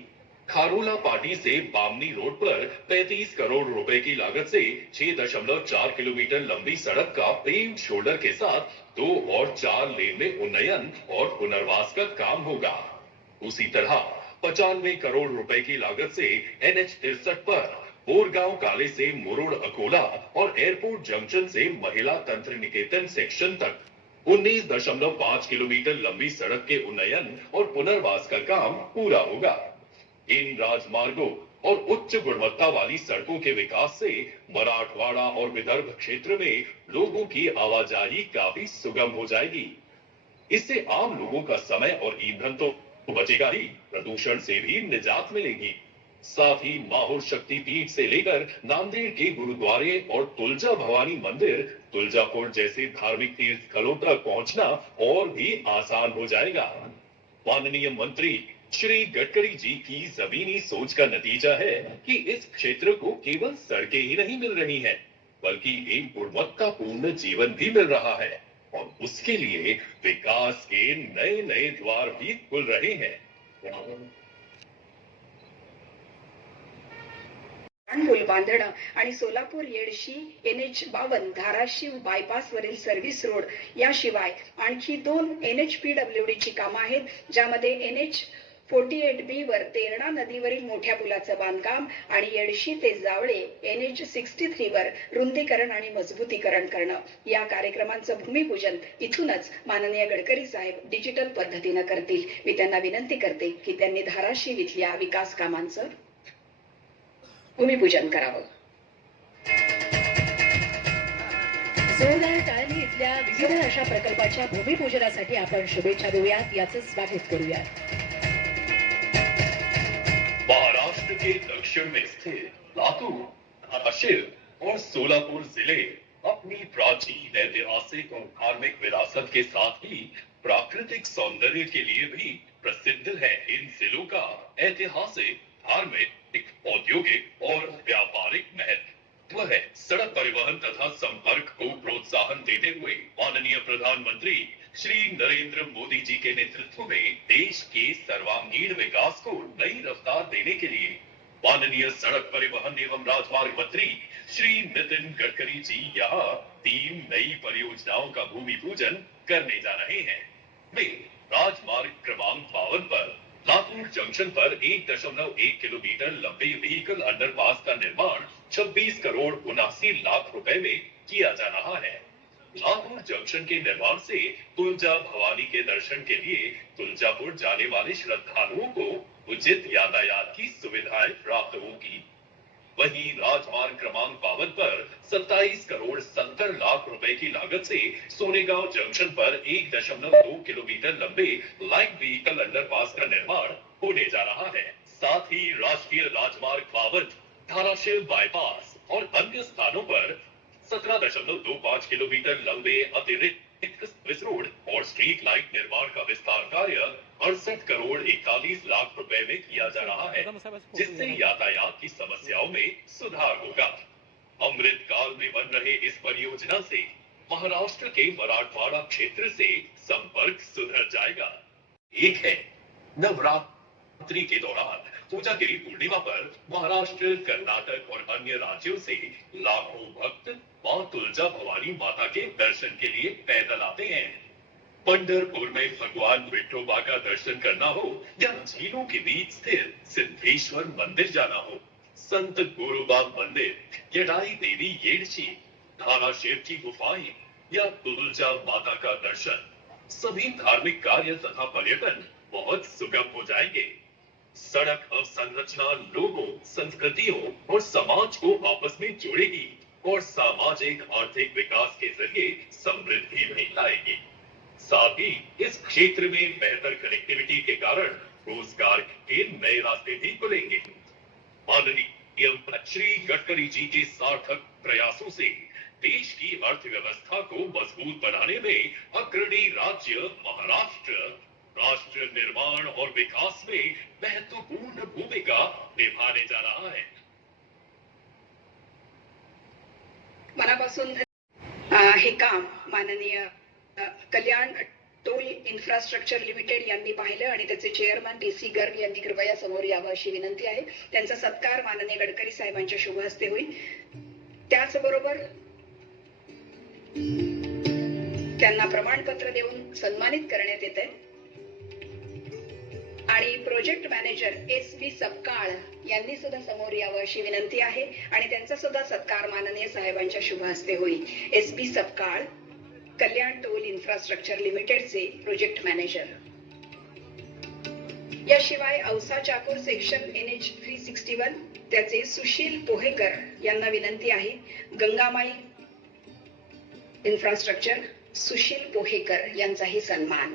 खारोला पाटी से बामनी रोड पर 35 करोड़ रुपए की लागत से 6.4 किलोमीटर लंबी सड़क का पेव्ड शोल्डर के साथ 2 और 4 लेन में उन्नयन और पुनर्वास का काम होगा. उसी तरह 95 करोड़ रुपए की लागत से NH 63 पर बोरगांव काले से मुरुड़ अकोला और एयरपोर्ट जंक्शन से महिला तंत्र निकेतन सेक्शन तक 19.5 किलोमीटर लंबी सड़क के उन्नयन और पुनर्वास का काम पूरा होगा. इन राजमार्गों और उच्च गुणवत्ता वाली सड़कों के विकास से मराठवाड़ा और विदर्भ क्षेत्र में लोगों की आवाजाही काफी सुगम हो जाएगी. इससे आम लोगों का समय और ईंधन तो बचेगा ही, प्रदूषण से भी निजात मिलेगी। साथ ही माहौर शक्तिपीठ से लेकर नांदेड़ के गुरुद्वारे और तुलजा भवानी मंदिर, तुलजापुर जैसे धार्मिक तीर्थ स्थलों तक पहुंचना और भी आसान हो जाएगा। माननीय मंत्री श्री गडकरी जी की जमीनी सोच का नतीजा है कि इस क्षेत्र को केवल सड़कें ही नहीं मिल रही हैं, बल्कि एक गुणवत्तापूर्ण जीवन भी मिल रहा है और उसके लिए विकास के नए नए द्वार भी खुल रहे हैं। पूल बांधणं आणि सोलापूर येडशी NH52 धाराशिव बायपासवरील सर्व्हिस रोड याशिवाय आणखी 2 NHPWD ची कामं आहेत, ज्यामध्ये NH48B वर तेरणा नदीवरील मोठ्या पुलाचं बांधकाम आणि येडशी ते जावळे NH63 वर रुंदीकरण आणि मजबूतीकरण करणं, या कार्यक्रमांचं भूमिपूजन इथूनच माननीय गडकरी साहेब डिजिटल पद्धतीनं करतील। मी त्यांना विनंती करते की त्यांनी धाराशिव इथल्या विकास कामांचं भूमिपूजन करावं। जोरदार टाळणी इथल्या विविध अशा प्रकल्पाच्या भूमिपूजनासाठी आपण शुभेच्छा देऊयात, याचं स्वागत करूयात। महाराष्ट्र के दक्षिण में स्थित लातूर, धाराशिव और सोलापुर जिले अपनी प्राचीन ऐतिहासिक और धार्मिक विरासत के साथ ही प्राकृतिक सौंदर्य के लिए भी प्रसिद्ध है। इन जिलों का ऐतिहासिक, धार्मिक, औद्योगिक और व्यापारिक महत्व है। सड़क परिवहन तथा संपर्क को प्रोत्साहन देते हुए माननीय प्रधानमंत्री श्री नरेंद्र मोदी जी के नेतृत्व में देश के सर्वांगीण विकास को नई रफ्तार देने के लिए माननीय सड़क परिवहन एवं राजमार्ग मंत्री श्री नितिन गडकरी जी यहाँ 3 नई परियोजनाओं का भूमि पूजन करने जा रहे हैं। वे राजमार्ग क्रमांक 52 पर लातूर जंक्शन पर 1.1 किलोमीटर लंबे व्हीकल अंडरपास का निर्माण 26 करोड़ 79 लाख रुपए में किया जा रहा है। लातूर जंक्शन के निर्माण से तुलजा भवानी के दर्शन के लिए तुलजापुर जाने वाले श्रद्धालुओं को उचित यातायात की सुविधाएं प्राप्त होगी। वहीं राजमार्ग क्रमांक 52 पर 27 करोड़ 70 लाख रुपए की लागत से सोनेगांव जंक्शन पर 1.2 किलोमीटर लंबे लाइट व्हीकल अंडरपास का निर्माण होने जा रहा है। साथ ही राष्ट्रीय राजमार्ग 52 धाराशिव बाईपास और अन्य स्थानों पर 17.25 किलोमीटर लंबे अतिरिक्त सर्विस रोड और स्ट्रीट लाइट निर्माण का विस्तार कार्य 68 करोड़ 41 लाख रुपए में किया जा रहा है, जिससे यातायात की समस्याओं में सुधार होगा। अमृत काल में बन रहे इस परियोजना से महाराष्ट्र के मराठवाड़ा क्षेत्र से संपर्क सुधर जाएगा। एक है नवरात्रि के दौरान पूजागिरी पूर्णिमा पर महाराष्ट्र, कर्नाटक और अन्य राज्यों से लाखों भक्त मां तुलजा भवानी माता के दर्शन के लिए पैदल आते हैं। पंढरपुर में भगवान विठोबा का दर्शन करना हो या झीलों के बीच स्थित सिद्धेश्वर मंदिर जाना हो, संत गुरुबाग मंदिर, येडाई देवी येडशी, धाराशिव की गुफाएं या तुलजा माता का दर्शन, सभी धार्मिक कार्य तथा पर्यटन बहुत सुगम हो जाएंगे। सड़क अवसंरचना लोगों, संस्कृतियों और समाज को आपस में जोड़ेगी और सामाजिक आर्थिक विकास के जरिए समृद्धि भी लाएगी। साथ ही इस क्षेत्र में बेहतर कनेक्टिविटी के कारण रोजगार के नए रास्ते भी खुलेंगे। माननीय श्री गडकरी जी के सार्थक प्रयासों से देश की अर्थव्यवस्था को मजबूत बनाने में अग्रणी राज्य महाराष्ट्र राष्ट्र निर्माण और विकास में महत्वपूर्ण भूमिका निभाने जा रहा है। मनापासून हे काम माननीय कल्याण टोल इन्फ्रास्ट्रक्चर लिमिटेड यांनी पाहिलं आणि त्याचे चेअरमन DC गर्ग यांनी कृपया समोर यावं अशी विनंती आहे। त्यांचा सत्कार माननीय गडकरी साहेबांच्या शुभ हस्ते होईल। त्याचबरोबर त्यांना प्रमाणपत्र देऊन सन्मानित करण्यात येते आणि प्रोजेक्ट मॅनेजर SB सपकाळ यांनी सुद्धा समोर यावं अशी विनंती आहे आणि त्यांचा सुद्धा सत्कार माननीय साहेबांच्या शुभ हस्ते होईल। SB सपकाळ, कल्याण टोल इन्फ्रास्ट्रक्चर लिमिटेडचे प्रोजेक्ट मॅनेजर। याशिवाय औसा चाकूर सेक्शन NH 361 त्याचे सुशील पोहेकर यांना विनंती आहे। गंगामाई इन्फ्रास्ट्रक्चर, सुशील पोहेकर यांचाही सन्मान.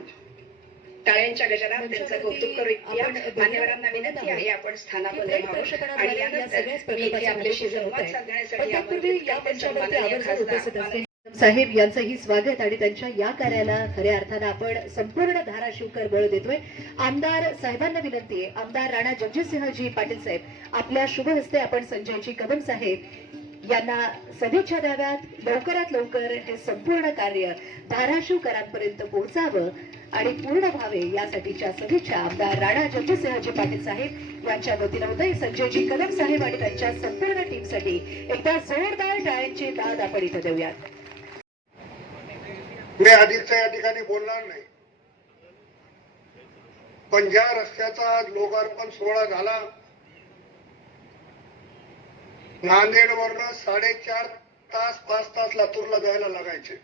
टाळ्यांच्या गजरात त्यांचं कौतुक करूया. मान्यवरांना विनंती आहे आपण स्थानाबद्ध व्हावं आणि यानंतर मी इथे आपल्याशी संवाद साधण्यासाठी आमंत्रित करते सन्माननीय खासदार साहेब यांचंही स्वागत आणि त्यांच्या या कार्याला खऱ्या अर्थानं आपण संपूर्ण धाराशिवकर बळ देतोय. आमदार साहेबांना विनंती आहे, आमदार राणा जगजितसिंहजी पाटील साहेब आपल्या शुभ हस्ते आपण संजयजी कदम साहेब यांना सदिच्छा द्याव्यात. लवकरात लवकर हे संपूर्ण कार्य धाराशिवकरांपर्यंत पोहोचावं आणि पूर्ण व्हावे यासाठीच्या सदिच्छा आमदार राणा जगजितसिंहजी पाटील साहेब यांच्या वतीनं होते. संजयजी कदम साहेब आणि त्यांच्या संपूर्ण टीमसाठी एकदा जोरदार टाळ्यांची दाद आपण इथं देऊयात. मी अधिकचा या ठिकाणी बोलणार नाही, पण ज्या रस्त्याचा लोकार्पण सोहळा झाला, नांदेडवरनं 4.5 तास 5 तास लातूरला जायला लागायचे.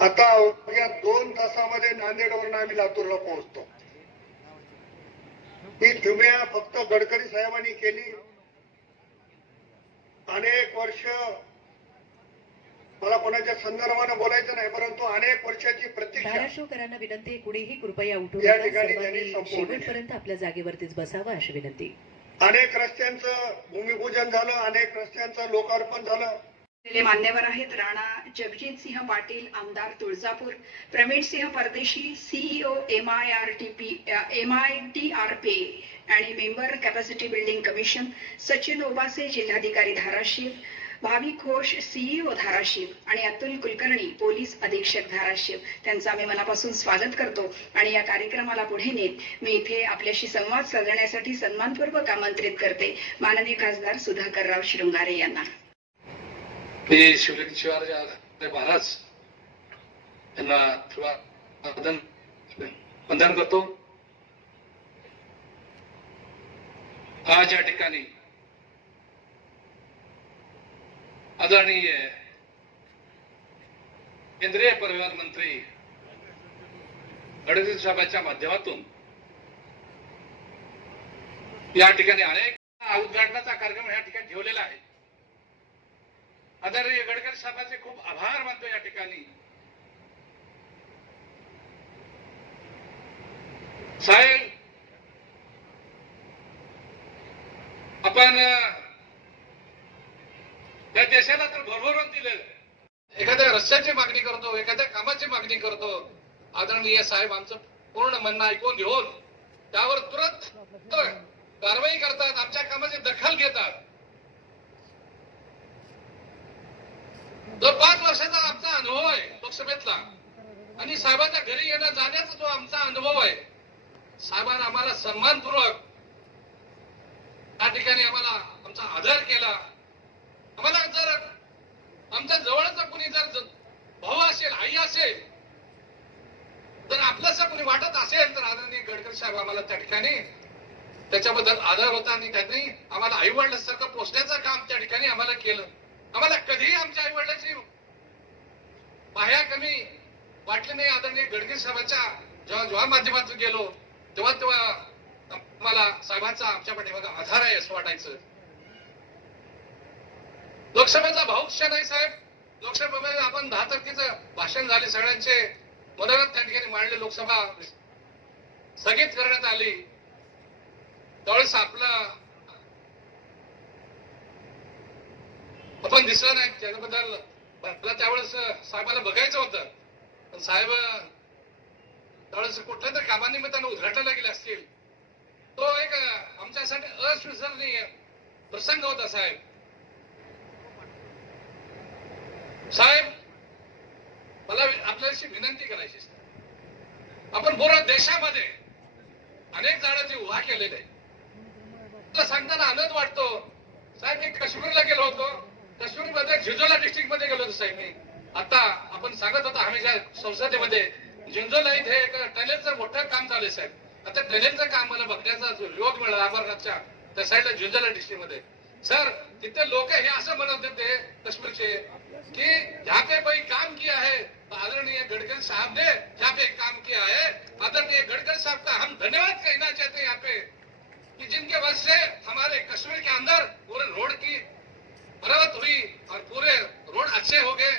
आता अवघ्या 2 तासामध्ये नांदेडवरनं आम्ही लातूरला पोहोचतो. ही किमया फक्त गडकरी साहेबांनी केली. अनेक वर्ष, मला कोणाच्या संदर्भाने बोलायचं नाही, परंतु अनेक वर्षाची प्रतीक्षा. धाराशिवकरांना विनंती, कुणीही कृपया उठून या ठिकाणी त्यांनी संपवली. शेवटपर्यंत आपल्या जागेवरतीच बसावं अशी विनंती. अनेक रस्त्यांचं भूमिपूजन झालं, अनेक रस्त्यांचं लोकार्पण झालं. मान्यवर आहेत राणा जगजितसिंह पाटील, आमदार तुळजापूर, प्रवीणसिंह परदेशी, सीईओ MITRP आणि member capacity building commission, Sachin Obase जिल्हाधिकारी धाराशिव, भाविक घोष सीईओ धाराशिव आणि अतुल कुलकर्णी पोलीस अधीक्षक धाराशिव. त्यांचं आम्ही मनापासून स्वागत करतो आणि या कार्यक्रमाला पुढे नेत मी इथे आपल्याशी संवाद साधण्यासाठी सन्मानपूर्वक आमंत्रित करते माननीय खासदार सुधाकरराव शृंगारे यांना. मी शिवलिंग शिवाजी महाराज यांना वंदन करतो. आज या ठिकाणी आदरणीय केंद्रीय परिवहन मंत्री गडकरी साहेबांच्या माध्यमातून या ठिकाणी अनेक उद्घाटनाचा कार्यक्रम या ठिकाणी ठेवलेला आहे. आदरणीय गडकरी साहेबांचे खूप आभार मानतो या ठिकाणी. साहेब, आपण या देशाला तर भरभरून दिलं. एखाद्या रस्त्याची मागणी करतो, एखाद्या कामाची मागणी करतो, आदरणीय साहेब आमचं पूर्ण म्हणणं ऐकून घेऊन त्यावर तुरंत कारवाई करतात, आमच्या कामाची दखल घेतात. जो 5 वर्षाचा आमचा अनुभव आहे लोकसभेतला आणि साहेबांच्या घरी येणं जाण्याचा जो आमचा अनुभव आहे, साहेबांना आम्हाला सन्मानपूर्वक त्या ठिकाणी आम्हाला आमचा आदर केला. आम्हाला जर आमच्या जवळचा कुणी जर भाऊ असेल, आई असेल, जर आपल्याचं कुणी वाटत असेल तर आदरणीय गडकरी साहेब आम्हाला त्या ठिकाणी त्याच्याबद्दल आदर होता आणि त्यांनी आम्हाला आई वडिलांसारखं पोचण्याचं काम त्या ठिकाणी आम्हाला केलं. आम्हाला कधीही आमच्या आई वडिलांची पाया कमी वाटली नाही. आदरणीय गडकरी साहेबांच्या जेव्हा माध्यमातून गेलो तेव्हा आम्हाला साहेबांचा आमच्या पाठीमागे आधार आहे असं वाटायचं. लोकसभेचा भाऊक क्षण आहे साहेब. लोकसभेमध्ये आपण 10 तारखेचं भाषण झाले, सगळ्यांचे मनोरथ त्या ठिकाणी मांडले, लोकसभा स्थगित करण्यात आली. त्यावेळेस आपण दिसलं नाही, त्याबद्दल मला त्यावेळेस साहेबाला बघायचं होतं, पण साहेब त्यावेळेस कुठल्या तरी कामानिमित्तानं उद्घाटनाला गेले असतील. तो एक आमच्यासाठी अविस्मरणीय प्रसंग होता साहेब. साहेब, मला आपल्याशी विनंती करायची, आपण पूर्ण देशामध्ये अनेक झाडं जे उभा केलेले आहे, तुला सांगताना आनंद वाटतो साहेब. मी काश्मीरला गेलो होतो, काश्मीरमध्ये झिंझोला डिस्ट्रिक्ट मध्ये गेलो होतो साहेब. मी आता आपण सांगत होता आम्ही ज्या संसदेमध्ये झिंझोला इथे एक टनेलचं मोठं काम चालू आहे साहेब. आता टनेलचं काम मला बघण्याचा योग मिळाला अमरनाथच्या त्या साईडला झिंझोला डिस्ट्रिक्ट मध्ये. सर, तिथे लोक हे असं म्हणत होते कश्मीरचे कि यहाँ पे कोई काम किया है तो आदरणीय गडकरी साहब ने यहाँ पे काम किया है. आदरणीय गडकरी साहब का हम धन्यवाद कहना चाहते हैं यहाँ पे कि जिनके वजह से हमारे कश्मीर के अंदर पूरे रोड की मरम्मत हुई और पूरे रोड अच्छे हो गए.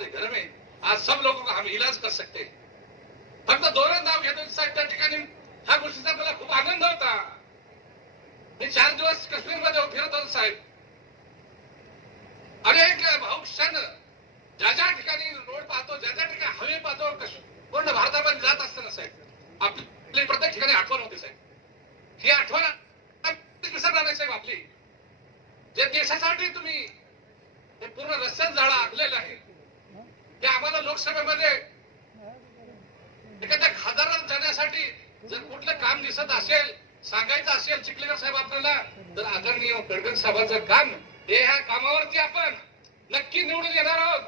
हमारे घर में आज सब लोगों का हम इलाज कर सकते हैं. फक्त दोनच नाव घेतो साहेब त्या ठिकाणी ह्या गोष्टीचा मला खूप आनंद होता. मी 4 दिवस काश्मीरमध्ये फिरत होतो साहेब. अनेक भाऊ क्षण ज्या ज्या ठिकाणी रोड पाहतो, ज्या ज्या ठिकाणी हवे पाहतो, पूर्ण भारतामध्ये जात असताना साहेब आपली प्रत्येक ठिकाणी आठवण होते साहेब. ही आठवण विसरणार नाही साहेब आपली. जे देशासाठी तुम्ही हे पूर्ण रस्त्यात जाळं आखलेलं आहे ते आम्हाला लोकसभेमध्ये एखाद्या खासदाराला जाण्यासाठी जर कुठलं काम दिसत असेल, सांगायचं असेल चिखलीकर साहेब आपल्याला, तर आदरणीय गडकरी साहेबांचं काम हे ह्या कामावरती आपण नक्की निवडून येणार आहोत.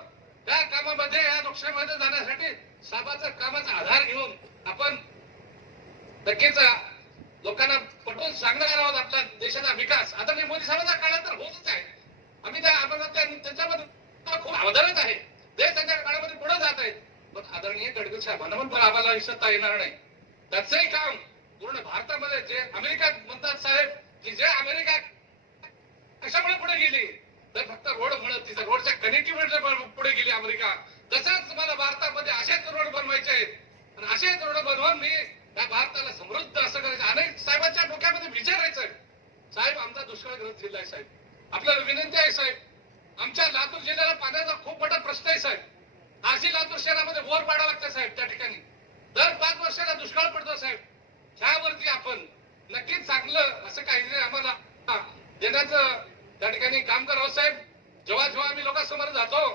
त्या कामामध्ये या लोकसभेमध्ये जाण्यासाठी साहेबांचा कामाचा आधार घेऊन आपण नक्कीच लोकांना पटवून सांगणार आहोत आपल्या देशाचा विकास. आदरणीय मोदी साहेबांच्या काळात तर होतच आहे. आम्ही त्यांच्यामध्ये खूप आदरच आहे. देश त्यांच्या काळामध्ये पुढे जात आहेत. पण आदरणीय गडकरी साहेबांना पण आम्हाला विसरता येणार नाही. त्याचंही काम पूर्ण भारतामध्ये जे अमेरिकेत म्हणतात साहेब की जे अमेरिका कशामुळे पुढे गेली तर फक्त रोडमुळे, तिथं रोडच्या कनेक्टिव्हिटीमुळे पुढे गेली अमेरिका. तसंच मला भारतामध्ये असेच रोड बनवायचे आहेत आणि असेच रोड बनवून मी या भारताला समृद्ध असं करायचं. अनेक साहेबांच्या डोक्यामध्ये विचारायचं साहेब आमचा दुष्काळग्रस्त जिल्हा आहे साहेब, आपल्याला विनंती आहे साहेब, आमच्या लातूर जिल्ह्याला पाण्याचा खूप मोठा प्रश्न आहे साहेब. आशी लातूर शहरामध्ये बोर पाडावं लागतं साहेब. त्या ठिकाणी दर 5 वर्षाला दुष्काळ पडतो साहेब. त्यावरती आपण नक्कीच चांगलं असं काहीतरी आम्हाला देण्याचं त्या ठिकाणी काम करावं साहेब. जेव्हा जेव्हा आम्ही लोकांसमोर जातो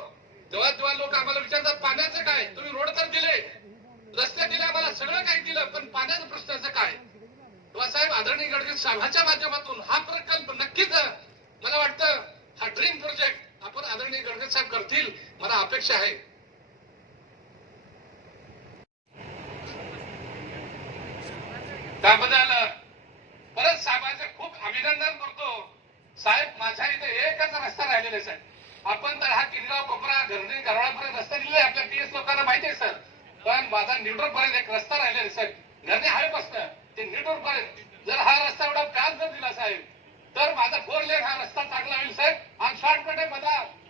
तेव्हा जेव्हा लोक आम्हाला विचारतात पाण्याचं काय, तुम्ही रोड तर दिले, रस्ते दिले, आम्हाला सगळं काही दिलं, पण पाण्याचं प्रश्नाचं काय. तेव्हा साहेब आदरणीय गडकरी साहेबांच्या माध्यमातून हा प्रकल्प नक्कीच मला वाटतं हा ड्रीम प्रोजेक्ट आपण आदरणीय गडकरी साहेब करतील मला अपेक्षा आहे. त्याबद्दल परत साहेबांचे खूप अभिनंदन करतो. साहेब माझ्या इथे एकच रस्ता राहिलेला आहे साहेब. आपण तर हा किनगाव कोपरा घरणी गरवाळापर्यंत रस्ता दिलेला आहे, आपल्या टीएस लोकांना माहिती आहे सर. पण माझा निवडूर पर्यंत एक रस्ता राहिलेला आहे साहेब. घरणी हायपासनं ते निवडूर पर्यंत जर हा रस्ता एवढा व्याज जर दिला साहेब तर माझा 4 लेन हा रस्ता चांगला होईल साहेब. आणि शॉर्टकट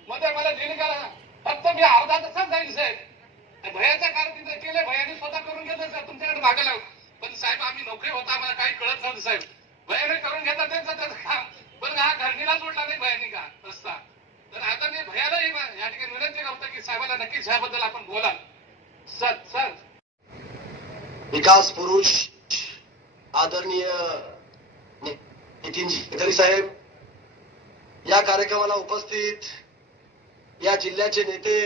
मध्ये मला दिली फक्त मी अर्धा तासात जाईल साहेब. भयाच्या कारकिर्दीत केले, भयाने स्वतः करून घेतलं साहेब, तुमच्याकडे मागायला. पण साहेब आम्ही नोकरी होता, आम्हाला काही कळत नव्हतं साहेब. भयाने करून घेतात त्याचं काम, पण हा घरणीला जोडला नाही भयाने का रस्ता. तर आता मी भयालाही या ठिकाणी विनंती करतो की साहेबांना नक्कीच ह्याबद्दल आपण बोला. सर विकास पुरुष आदरणीय नितीनजी गडकरी साहेब, या कार्यक्रमाला उपस्थित या जिल्ह्याचे नेते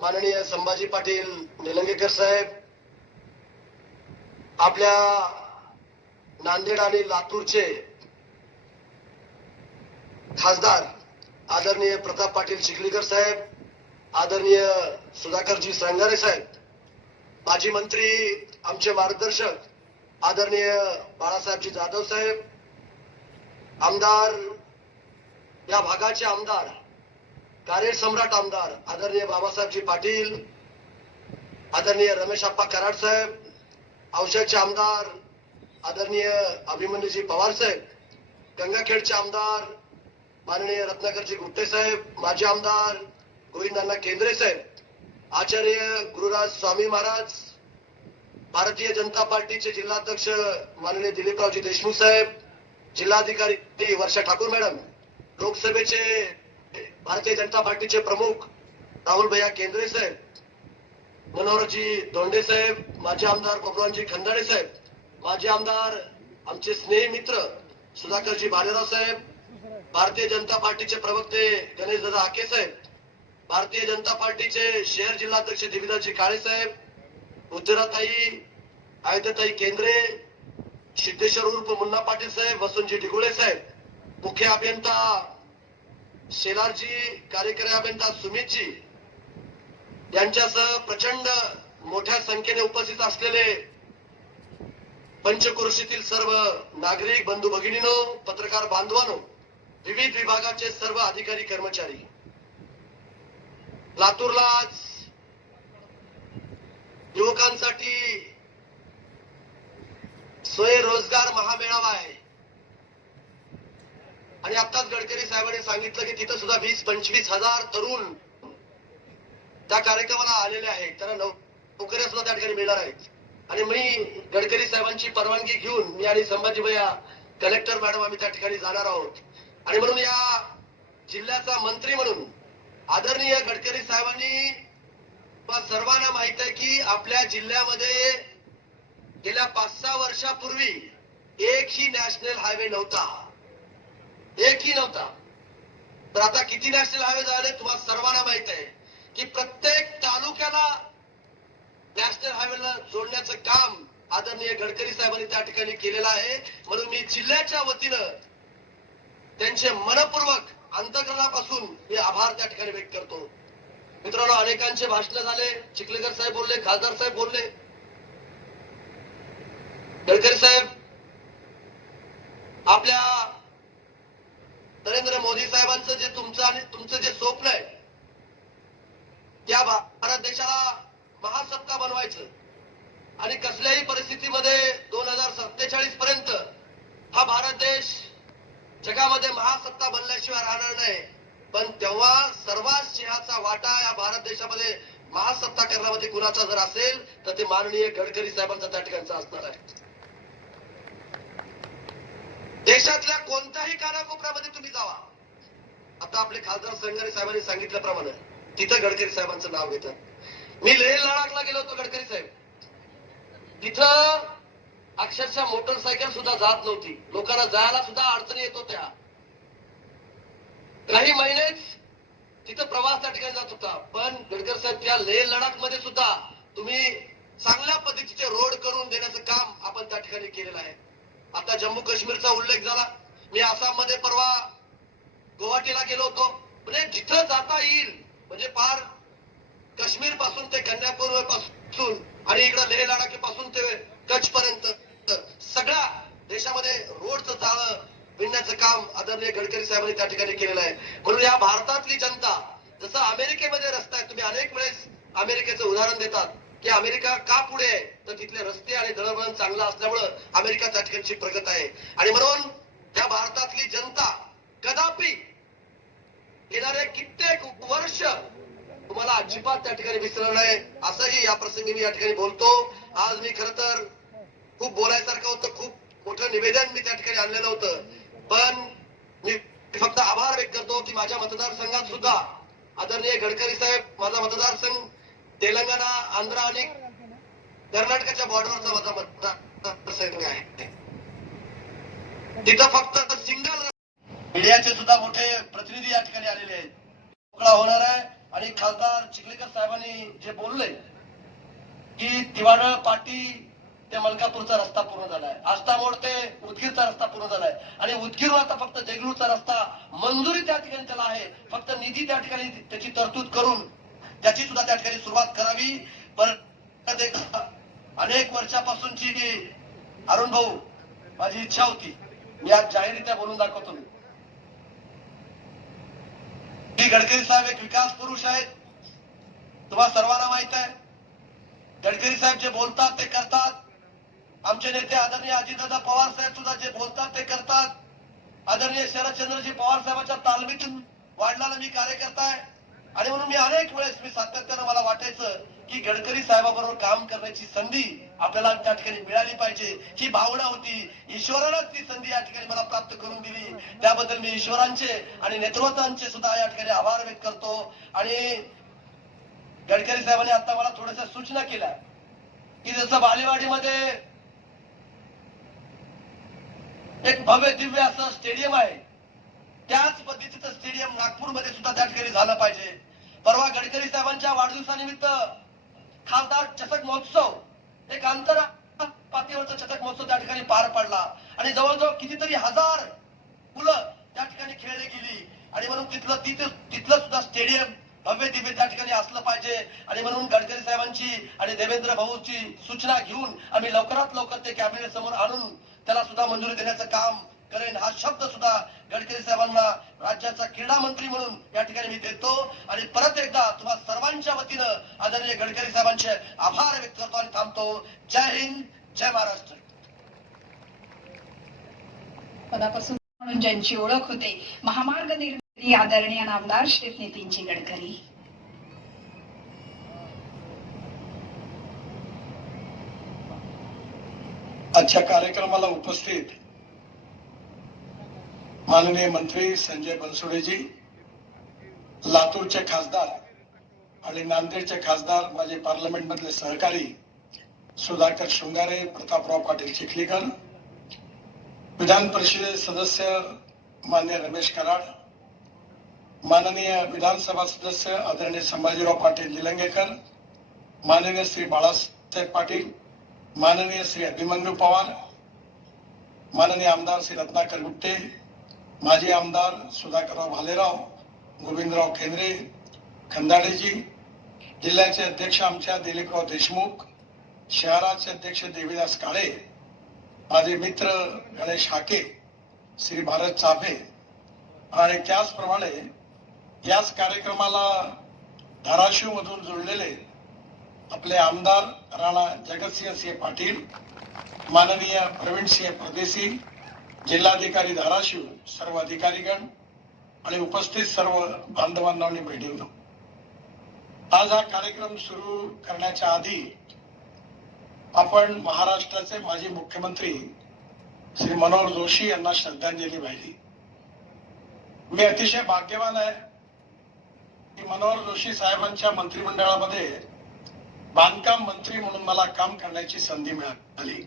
माननीय संभाजी पाटील निलंगेकर साहेब, आपल्या नांदेड आणि लातूरचे खासदार आदरणीय प्रताप पाटील चिखलीकर साहेब, आदरणीय सुधाकरजी श्रंगारे साहेब, माजी मंत्री आमचे मार्गदर्शक आदरणीय बाळासाहेबजी जाधव साहेब, आमदार या भागाचे आमदार कार्यसम्राट आमदार आदरणीय बाबासाहेबजी पाटील, आदरणीय रमेश आप्पा कराड साहेब, औषधचे आमदार आदरणीय अभिमन्यूजी पवार साहेब, गंगाखेडचे आमदार माननीय रत्नाकरजी गुट्टे साहेब, माजी आमदार गोविंदांना केंद्रे साहेब, आचार्य गुरुराज स्वामी महाराज, भारतीय जनता पार्टीचे जिल्हाध्यक्ष माननीय दिलीपरावजी देशमुख साहेब, जिल्हाधिकारी वर्षा ठाकूर मॅडम, लोकसभेचे भारतीय जनता पार्टीचे प्रमुख राहुल भैया केंद्रे साहेब, मनोहरजी धोंडे साहेब, माजी आमदार बबुरानजी खंदाडे साहेब, माजी आमदार आमचे स्नेही मित्र सुधाकरजी भालेराव साहेब, भारतीय जनता पार्टीचे प्रवक्ते गणेशदादा आके साहेब, भारतीय जनता पार्टीचे शहर जिल्हाध्यक्ष देवीदासजी काळे साहेब, उज्जराताई आयुधताई केंद्रे, सिद्धेश्वर उर्फ मुन्ना पाटील साहेब, वसंतजी डिगुळे साहेब, मुख्य अभियंता शेलारजी, कार्यकारी अभियंता सुमितजी यांच्यासह प्रचंड मोठ्या संख्येने उपस्थित असलेले पंचक्रोशीतील सर्व नागरिक बंधू भगिनींनो, पत्रकार बांधवांनो, विविध विभागाचे सर्व अधिकारी कर्मचारी, लातूरला युवकांसाठी स्वयंरोजगार महामेळावा आहे आणि आताच गडकरी साहेबांनी सांगितलं की तिथं सुद्धा 20-25 हजार तरुण त्या कार्यक्रमाला आलेले आहेत, त्यांना नोकऱ्या सुद्धा त्या ठिकाणी मिळणार आहेत. आणि मी गडकरी साहेबांची परवानगी घेऊन मी आणि संभाजी भैया कलेक्टर मॅडम आम्ही त्या ठिकाणी जाणार आहोत. आणि म्हणून या जिल्ह्याचा मंत्री म्हणून आदरणीय गडकरी साहेबांनी सर्वांना माहित आहे की आपल्या जिल्ह्यामध्ये गेल्या 5-6 वर्षापूर्वी एकही नॅशनल हायवे नव्हता, एकही नव्हता. तर आता किती नॅशनल हायवे झाले तुम्हाला सर्वांना माहित आहे की प्रत्येक तालुक्याला नॅशनल हायवेला जोडण्याचं काम आदरणीय गडकरी साहेबांनी त्या ठिकाणी केलेलं आहे. म्हणून मी जिल्ह्याच्या वतीनं त्यांचे मनपूर्वक अंतःकरणापासून मी आभार त्या ठिकाणी व्यक्त करतो. मित्रांनो, अनेकांचे भाषण झाले, चिखलीकर साहेब बोलले, खासदार साहेब बोलले. गडकरी साहेब आपल्या नरेंद्र मोदी साहेबांचं जे तुमचं जे स्वप्न आहे, या भारत देशाला महासत्ता बनवायचं आणि कसल्याही परिस्थितीमध्ये 2047 पर्यंत हा भारत देश जगामध्ये महासत्ता बनल्याशिवाय राहणार नाही. पण तेव्हा सर्वात सिंहाचा वाटा या भारत देशामध्ये महासत्ता करण्यामध्ये कुणाचा जर असेल तर ते माननीय गडकरी साहेबांचा त्या ठिकाणचा असणार आहे. देशातल्या कोणत्याही कानाकोपऱ्यामध्ये तुम्ही जावा, आता आपले खासदार संगारे साहेबांनी सांगितल्याप्रमाणे तिथं गडकरी साहेबांचं नाव घेतात. मी लेह लडाखला गेलो होतो गडकरी साहेब, तिथं अक्षरशः मोटरसायकल सुद्धा जात नव्हती, लोकांना जायला सुद्धा अडचणी येत होत्या. काही महिनेच तिथं प्रवास त्या ठिकाणी जात होता. पण गडकरी साहेब त्या लेह लडाख मध्ये सुद्धा तुम्ही चांगल्या पद्धतीचे रोड करून देण्याचं काम आपण त्या ठिकाणी केलेलं आहे. आता जम्मू काश्मीरचा उल्लेख झाला, मी आसाममध्ये परवा गुवाहाटीला गेलो होतो. म्हणजे जिथं जाता येईल, म्हणजे पार काश्मीर पासून ते कन्याकुमारी पासून आणि इकडे लेह लडाख पासून ते कच्छ पर्यंत सगळ्या देशामध्ये रोडचं जाळं विणण्याचं काम आदरणीय गडकरी साहेबांनी त्या ठिकाणी केलेलं आहे. म्हणून या भारतातली जनता, जसं अमेरिकेमध्ये रस्ता आहे, तुम्ही अनेक वेळेस अमेरिकेचं उदाहरण देतात की अमेरिका का पुढे आहे, तर तिथले रस्ते आणि दळणवळण चांगलं असल्यामुळं अमेरिका त्या ठिकाणची प्रगत आहे. आणि म्हणून या भारतातली जनता कदापि येणारे कित्येक वर्ष तुम्हाला अजिबात त्या ठिकाणी विसरणार नाही, असंही या प्रसंगी मी या ठिकाणी बोलतो. आज मी खरं तर खूप बोलायसारखं होतं, खूप मोठं निवेदन मी त्या ठिकाणी आणलेलं होतं, पण मी फक्त आभार व्यक्त करतो की माझ्या मतदारसंघात सुद्धा आदरणीय गडकरी साहेब, माझा मतदारसंघ तेलंगणा, आंध्र आणि कर्नाटकाच्या बॉर्डरवरचा माझा मतदारसंघ आहे. तिथं फक्त सिंगल मीडियाचे सुद्धा मोठे प्रतिनिधी या ठिकाणी आलेले आहेत. मोकळा होणार आहे. आणि खासदार चिखलीकर साहेबांनी जे बोलले की तिवाडळ पाटी ते मलकापूरचा रस्ता पूर्ण झालाय, आष्टा मोड ते उदगीरचा रस्ता पूर्ण झालाय आणि उदगीरवर आता फक्त देगलूरचा रस्ता मंजुरी त्या ठिकाणी त्याला आहे. फक्त निधी त्या ठिकाणी त्याची तरतूद करून त्याची सुद्धा त्या ठिकाणी सुरुवात करावी. परत अनेक वर्षापासूनची अरुण भाऊ माझी इच्छा होती, मी आज जाहीररित्या बोलून दाखवतो की गडकरी साहेब एक विकास पुरुष आहेत. तुम्हाला सर्वांना माहित आहे, गडकरी साहेब जे बोलतात ते करतात. आमचे नेते आदरणीय अजितदादा पवार साहेब सुद्धा जे बोलतात ते करतात. आदरणीय शरदचंद्रजी पवार साहेबांच्या तालमीतून वाढलेला मी कार्यकर्ता आहे. आणि म्हणून मी अनेक वेळेस मी सातत्यानं मला वाटायचं की गडकरी साहेबाबरोबर काम करण्याची संधी आपल्याला त्या ठिकाणी मिळाली पाहिजे, ही भावना होती. ईश्वरानंच ती संधी या ठिकाणी मला प्राप्त करून दिली. त्याबद्दल मी ईश्वरांचे आणि नेतृत्वांचे सुद्धा या ठिकाणी आभार व्यक्त करतो. आणि गडकरी साहेबांनी आता मला थोड्याशा सूचना केल्या की जसं बालेवाडीमध्ये एक भव्य दिव्य असं स्टेडियम आहे, त्याच पद्धतीचं स्टेडियम नागपूरमध्ये सुद्धा त्या ठिकाणी झालं पाहिजे. परवा गडकरी साहेबांच्या वाढदिवसानिमित्त खासदार चषक महोत्सव, एक आंतरराष्ट्रीय पातळीवरचा चषक महोत्सव त्या ठिकाणी पार पडला आणि जवळजवळ कितीतरी हजार मुलं त्या ठिकाणी खेळली गेली. आणि म्हणून तिथलं सुद्धा स्टेडियम भव्य दिव्य त्या ठिकाणी असलं पाहिजे. आणि म्हणून गडकरी साहेबांची आणि देवेंद्र भाऊची सूचना घेऊन आम्ही लवकरात लवकर ते कॅबिनेट समोर आणून त्याला सुद्धा मंजुरी देण्याचं काम करेन. हा शब्द सुद्धा गडकरी साहेबांना राज्याचा क्रीडा मंत्री म्हणून या ठिकाणी मी देतो. आणि परत एकदा तुम्हा सर्वांच्या वतीनं आदरणीय गडकरी साहेबांचे आभार व्यक्त करतो आणि थांबतो. जय हिंद, जय महाराष्ट्र. पदापासून म्हणून ज्यांची ओळख होते, महामार्ग निर्मिती आदरणीय नामदार श्री नितीनजी गडकरी. आजच्या कार्यक्रमाला उपस्थित माननीय मंत्री संजय बनसोडेजी, लातूरचे खासदार आणि नांदेडचे खासदार, माझे पार्लमेंट मधले सहकारी सुधाकर शृंगारे, प्रतापराव पाटील चिखलीकर, विधान परिषदेचे सदस्य मान्य रमेश कराड, माननीय विधानसभा सदस्य आदरणीय संभाजीराव पाटील निलंगेकर, माननीय श्री बाळासाहेब पाटील, माननीय श्री अभिमन्यू पवार, माननीय आमदार श्री रत्नाकर गुट्टे, माजी आमदार सुधाकरराव भालेराव, गोविंदराव केंद्रे, खंदाडेजी, जिल्ह्याचे अध्यक्ष आमच्या दिलीपराव देशमुख, शहराचे अध्यक्ष देवीदास काळे, माझे मित्र गणेश हाके, श्री भारत चाफे आणि त्याचप्रमाणे याच कार्यक्रमाला धाराशिव मधून जोडलेले आपले आमदार राणा जगतसिंह पाटील, माननीय प्रवीणसिंह परदेशी, जिल्हाधिकारी धाराशिव, सर्व अधिकारीगण आणि उपस्थित सर्व बांधवांना आणि बहिणींनो, आज हा कार्यक्रम सुरू करण्याच्या आधी आपण महाराष्ट्राचे माजी मुख्यमंत्री श्री मनोहर जोशी यांना श्रद्धांजली वाहिली. मी अतिशय भाग्यवान आहे की मनोहर जोशी साहेबांच्या मंत्रिमंडळामध्ये बांधकाम मंत्री म्हणून मला काम करण्याची संधी मिळाली.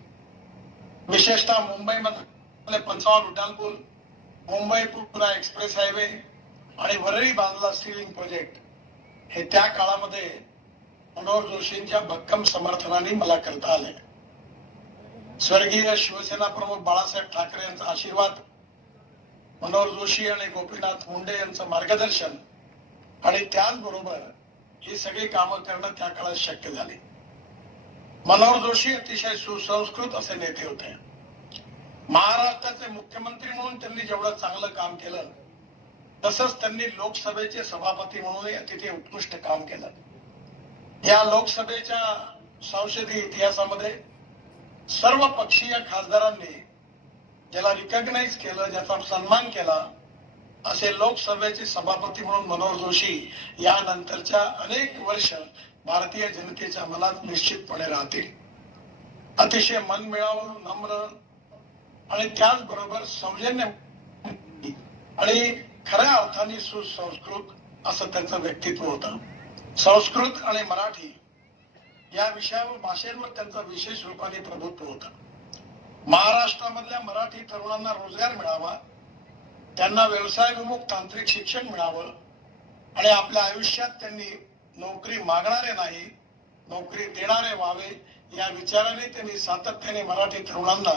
विशेषतः मुंबईमध्ये 55 उड्डाणपूल, मुंबई पुणे एक्सप्रेस हायवे आणि वरळी बांधला स्टीलिंग प्रोजेक्ट हे त्या काळामध्ये मनोहर जोशींच्या भक्कम समर्थनाने मला करता आले. स्वर्गीय शिवसेना प्रमुख बाळासाहेब ठाकरे यांचा आशीर्वाद, मनोहर जोशी आणि गोपीनाथ मुंडे यांचं मार्गदर्शन आणि त्याचबरोबर ही सगळी कामं करणं त्या काळात शक्य झाली. मनोहर जोशी अतिशय सुसंस्कृत असे नेते होते. महाराष्ट्राचे मुख्यमंत्री म्हणून त्यांनी जेवढं चांगलं काम केलं, तसंच त्यांनी लोकसभेचे सभापती म्हणूनही अतिशय उत्कृष्ट काम केलं. या लोकसभेच्या संसदीय इतिहासामध्ये सर्व पक्षीय खासदारांनी ज्याला रिकॉग्नाइज केलं, ज्याचा सन्मान केला, असे लोकसभेचे सभापती म्हणून मनोहर जोशी यानंतरच्या अनेक वर्ष भारतीय जनतेच्या मनात निश्चितपणे राहतील. अतिशय मनमिळावू, नम्र आणि त्याचबरोबर सौजन्य आणि खऱ्या अर्थाने सुसंस्कृत असं त्यांचं व्यक्तित्व होतं. संस्कृत आणि मराठी या विषयावर, भाषेवर त्यांचं विशेष रूपाने प्रभुत्व होतं. महाराष्ट्रामधल्या मराठी तरुणांना रोजगार मिळावा, त्यांना व्यवसायविमुख तांत्रिक शिक्षण मिळावं आणि आपल्या आयुष्यात त्यांनी नोकरी मागणारे नाही, नोकरी देणारे व्हावे, या विचाराने त्यांनी सातत्याने मराठी तरुणांना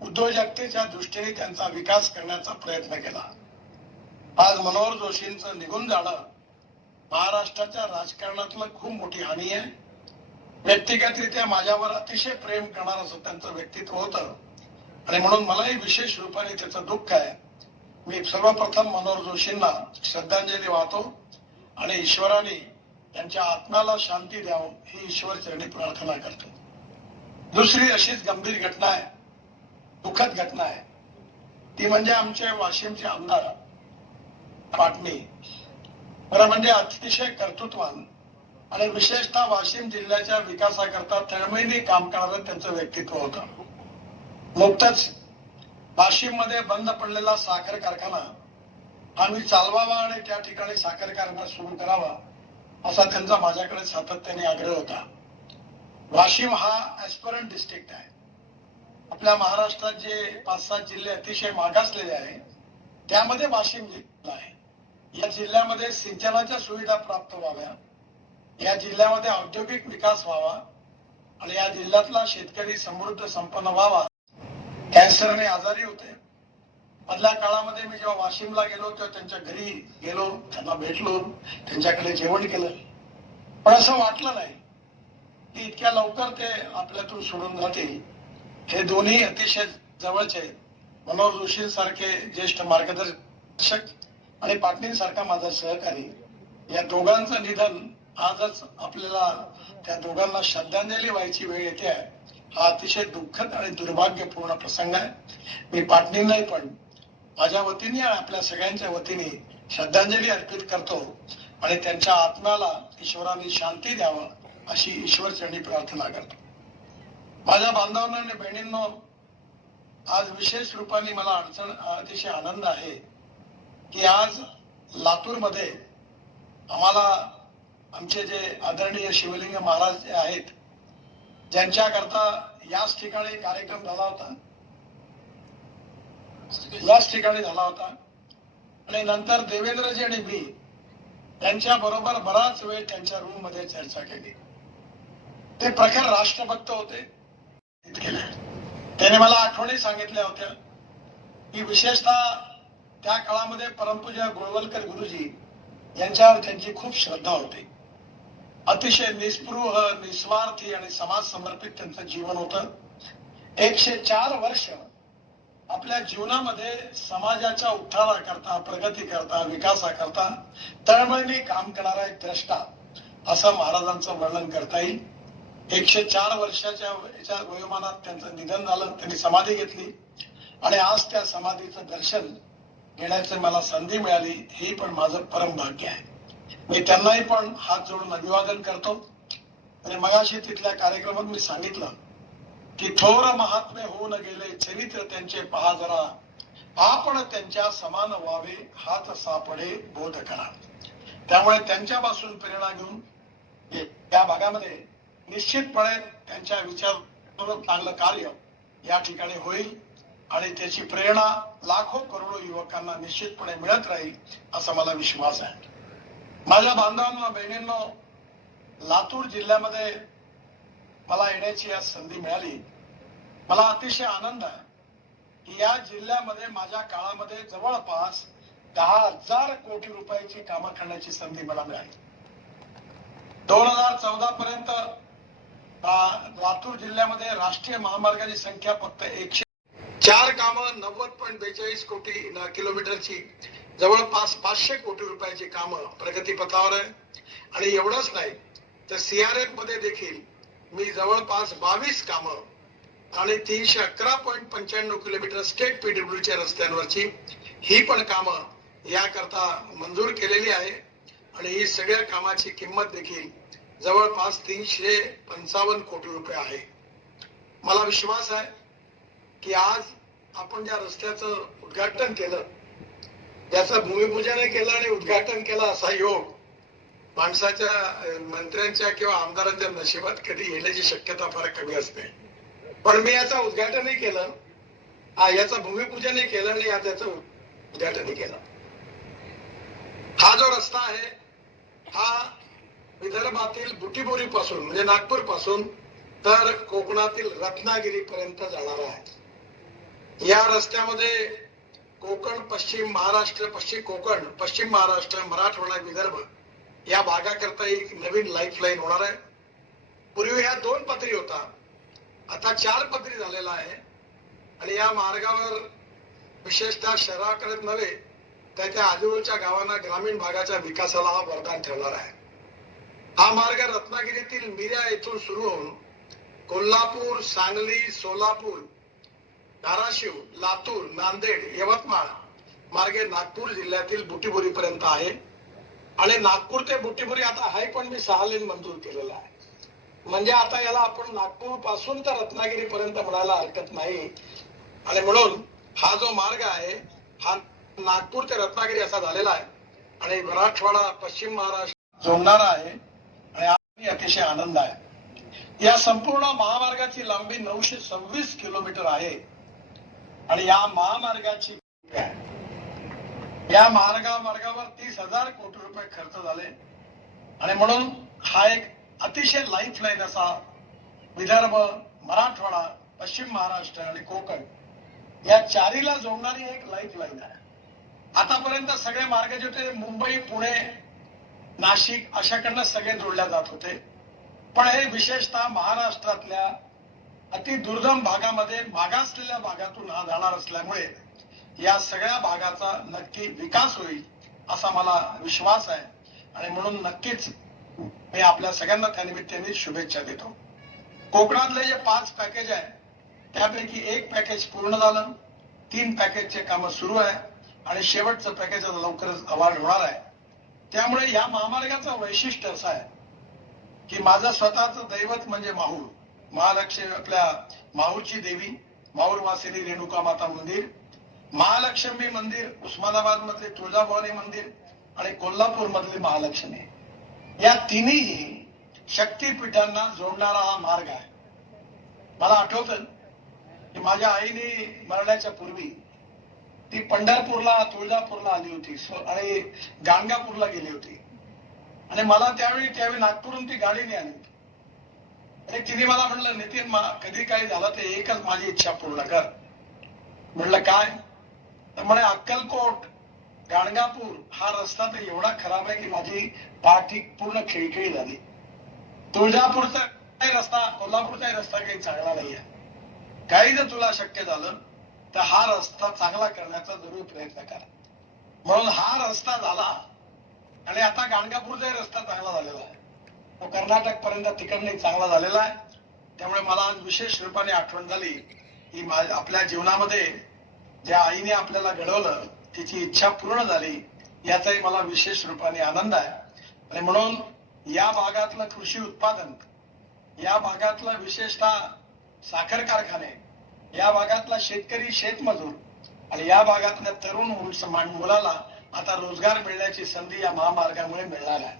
उद्योजकतेच्या दृष्टीने त्यांचा विकास करण्याचा प्रयत्न केला. आज मनोहर जोशींचं निघून जाणं महाराष्ट्राच्या राजकारणातलं खूप मोठी हानी आहे. व्यक्तिगतरित्या माझ्यावर अतिशय प्रेम करणारं असं त्यांचं व्यक्तित्व होतं आणि म्हणून मलाही विशेष रूपाने त्याचं दुःख आहे. मी सर्वप्रथम मनोहर जोशींना श्रद्धांजली वाहतो आणि ईश्वराने त्यांच्या आत्म्याला शांती द्यावं ही ईश्वर चरणी प्रार्थना करतो. दुसरी अशीच गंभीर घटना आहे, दुःखद घटना आहे, ती म्हणजे आमचे वाशिमचे आमदार पाटणी, खरं म्हणजे अतिशय कर्तृत्वान आणि विशेषतः वाशिम जिल्ह्याच्या विकासाकरता तळमळीने काम करणारं त्यांचं व्यक्तित्व होतं. नुकतंच वाशिम मध्ये बंद पडलेला साखर कारखाना आम्ही चालवावा आणि त्या ठिकाणी साखर कारखाना सुरू करावा असा त्यांचा माझ्याकडे सातत्याने आग्रह होता. वाशिम हा ऍस्पिरंट डिस्ट्रिक्ट आहे. आपल्या महाराष्ट्रात जे 5-7 जिल्हे अतिशय मागासलेले आहे त्यामध्ये वाशिम जिल्हा आहे. या जिल्ह्यामध्ये सिंचनाच्या सुविधा प्राप्त व्हाव्या, या जिल्ह्यामध्ये औद्योगिक विकास व्हावा आणि या जिल्ह्यातला शेतकरी समृद्ध संपन्न व्हावा. कॅन्सरने आजारी होते. मधल्या काळामध्ये मी जेव्हा वाशिमला गेलो तेव्हा त्यांच्या घरी गेलो, त्यांना भेटलो, त्यांच्याकडे जेवण केलं, पण असं वाटलं नाही की इतक्या लवकर ते आपल्यातून सोडून जातील. हे दोन्ही अतिशय जवळचे, मनोहर जोशींसारखे ज्येष्ठ मार्गदर्शक आणि पाटणींसारखा माझा सहकारी, या दोघांचं निधन आजच आपल्याला त्या दोघांना श्रद्धांजली व्हायची वेळ येते आहे. हा अतिशय दुःखद आणि दुर्भाग्यपूर्ण प्रसंग आहे. मी पाटणींनाही पण माझ्या वतीने आणि आपल्या सगळ्यांच्या वतीने श्रद्धांजली अर्पित करतो आणि त्यांच्या आत्म्याला ईश्वराने शांती द्यावं अशी ईश्वर चरणी प्रार्थना करतो. माझ्या बांधवांनो आणि बहिणींनो, आज विशेष रूपाने मला अतिशय आनंद आहे की आज लातूरमध्ये आम्हाला आमचे जे आदरणीय शिवलिंग महाराज जे आहेत, ज्यांच्याकरता याच ठिकाणी कार्यक्रम झाला होता, आणि नंतर देवेंद्रजी आणि मी त्यांच्या बरोबर बराच वेळ त्यांच्या रूम मध्ये चर्चा केली. ते प्रखर राष्ट्रभक्त होते. त्याने मला आठवणी सांगितल्या होत्या की विशेषतः त्या काळामध्ये परमपूज्य गोळवलकर गुरुजी यांच्यावर त्यांची खूप श्रद्धा होती. अतिशय निस्पृह, निस्वार्थी आणि समाज समर्पित त्यांचं जीवन होतं. 104 वर्ष आपल्या जीवनामध्ये समाजाच्या उत्थानाकरता, प्रगतीकरता, विकासाकरता तळमळीने काम करणारा एक द्रष्टा असं महाराजांचं वर्णन करता येईल. 104 वर्षाच्या वयोमानात त्यांचं निधन झालं. त्यांनी समाधी घेतली आणि आज त्या समाधीचं दर्शन घेण्याची मला संधी मिळाली. हे पण माझं परम भाग्य आहे. मी त्यांनाही पण हात जोडून अभिवादन करतो. आणि मगाशी तिथल्या कार्यक्रमात मी सांगितलं की थोर महात्मे होऊन गेले, चरित्र त्यांचे पहा जरा, आपण त्यांच्या समान व्हावे, हात सापडे बोध करा. त्यामुळे त्यांच्यापासून प्रेरणा घेऊन या भागामध्ये निश्चितपणे त्यांच्या विचार चांगलं कार्य या ठिकाणी होईल आणि त्याची प्रेरणा लाखो करोडो युवकांना निश्चितपणे मिळत राहील असा मला विश्वास आहे. माझ्या बांधवांनो, बहिणींनो, लातूर जिल्ह्यामध्ये मला येण्याची आज संधी मिळाली. मला अतिशय आनंद आहे की या जिल्ह्यामध्ये माझ्या काळामध्ये जवळपास 10,000 कोटी रुपयाची कामं करण्याची संधी मला मिळाली. 2014 पर्यंत लातूर जिल्ह्यामध्ये राष्ट्रीय महामार्गाची संख्या फक्त 104 कामं, 90.42 कोटी किलोमीटरची, जवळपास 500 कोटी रुपयाची कामं प्रगतीपथावर आहे. आणि एवढंच नाही तर CRF मध्ये देखील मी जवळपास 22 कामं आणि 311.95 किलोमीटर स्टेट PWDच्या रस्त्यांवरची ही पण कामं याकरता मंजूर केलेली आहे. आणि ही सगळ्या कामाची किंमत देखील जवळपास 355 कोटी रुपये आहे. मला विश्वास आहे की आज आपण ज्या रस्त्याचं उद्घाटन केलं, ज्याचं भूमिपूजन केलं आणि उद्घाटन केलं, असा योग माणसाच्या, मंत्र्यांच्या किंवा आमदारांच्या नशिबात कधी येण्याची शक्यता फार कमी असते. पण मी याचं उद्घाटनही केलं, याचं भूमिपूजनही केलं आणि आज याचं उद्घाटनही केलं. हा जो रस्ता आहे हा विदर्भातील बुटीबोरी पासून म्हणजे नागपूर पासून तर कोकणातील रत्नागिरी पर्यंत जाणार आहे. या रस्त्यामध्ये कोकण, पश्चिम महाराष्ट्र, पश्चिम महाराष्ट्र, मराठवाडा, विदर्भ या भागाकरता एक नवीन लाईफलाईन होणार आहे. पूर्वी ह्या 2 पदरी होता, आता 4 पदरी झालेला आहे. आणि या मार्गावर विशेषतः शहराकडे नव्हे तर त्या आजूबाजूच्या गावांना, ग्रामीण भागाच्या विकासाला हा वरदान ठरणार आहे. हा मार्ग रत्नागिरीतील मिऱ्या येथून सुरू होऊन कोल्हापूर, सांगली, सोलापूर, धाराशिव, लातूर, नांदेड, यवतमाळ मार्गे नागपूर जिल्ह्यातील बुटीबोरी पर्यंत आहे. आणि नागपूर ते बुटीबोरी आता हाय पण मी 6 लेन मंजूर केलेला आहे. म्हणजे आता याला आपण नागपूर पासून तर रत्नागिरी पर्यंत म्हणायला हरकत नाही. आणि म्हणून हा जो मार्ग आहे हा नागपूर ते रत्नागिरी असा झालेला आहे आणि मराठवाडा, पश्चिम महाराष्ट्र जोडणारा आहे. आणि अतिशय आनंद आहे. या संपूर्ण महामार्गाची लांबी 926 किलोमीटर आहे. आणि या महामार्गाची या मार्गावर 30,000 कोटी रुपये खर्च झाले. आणि म्हणून हा एक अतिशय लाईफलाईन असा विदर्भ, मराठवाडा, पश्चिम महाराष्ट्र आणि कोकण या चारीला जोडणारी एक लाईफलाईन आहे. आतापर्यंत सगळे मार्ग जे होते मुंबई, पुणे, नाशिक अशाकडनं सगळे जोडल्या जात होते. पण हे विशेषतः महाराष्ट्रातल्या अति दुर्गम भागामध्ये, मागासलेल्या भागातून हा जाणार असल्यामुळे या सगळ्या भागाचा नक्की विकास होईल असा मला विश्वास आहे. आणि म्हणून नक्कीच मी आपल्या सगळ्यांना त्या निमित्ताने शुभेच्छा देतो. कोकणातले जे 5 पॅकेज आहे त्यापैकी 1 पॅकेज पूर्ण झालं, 3 पॅकेजचे कामं सुरू आहे आणि शेवटचं पॅकेज लवकरच अवार्ड होणार आहे. त्यामुळे या महामार्गाचं वैशिष्ट्य असं आहे की माझं स्वतःचं दैवत म्हणजे माहूर. महालक्ष्मी आपल्या माहूरची देवी माहूर वासिनी रेणुका माता मंदिर, महालक्ष्मी मंदिर, उस्मानाबाद मधले तुळजाभवानी मंदिर आणि कोल्हापूर मधले महालक्ष्मी, या तिन्ही शक्तीपीठांना जोडणारा हा मार्ग आहे. मला आठवतं की माझ्या आईने मरण्याच्या पूर्वी ती पंढरपूरला तुळजापूरला आली होती आणि गाणगापूरला गेली होती आणि मला त्यावेळी नागपूरहून ती गाडीने आली होती आणि तिने मला म्हणलं, नितीन कधी काही झालं तर एकच माझी इच्छा पूर्ण कर. म्हणलं काय? तर म्हणे अक्कलकोट गाणगापूर हा रस्ता तर एवढा खराब आहे की माझी पाठी पूर्ण खिळखिळी झाली. तुळजापूरचा रस्ता, कोल्हापूरचा रस्ता काही चांगला नाही आहे. काही जर तुला शक्य झालं तर हा रस्ता चांगला करण्याचा जरूर प्रयत्न करा. म्हणून हा रस्ता झाला आणि आता गाणगापूरचा रस्ता चांगला झालेला आहे, तो कर्नाटक पर्यंत तिकडने चांगला झालेला आहे. त्यामुळे मला आज विशेष रूपाने आठवण झाली की आपल्या जीवनामध्ये ज्या आईने आपल्याला घडवलं तिची इच्छा पूर्ण झाली, याचाही मला विशेष रूपाने आनंद आहे. आणि म्हणून या भागातलं कृषी उत्पादन, या भागातलं विशेषतः साखर कारखाने, या भागातला शेतकरी शेतमजूर आणि या भागातल्या तरुण मुलाला आता रोजगार मिळण्याची संधी या महामार्गामुळे मिळणार आहे.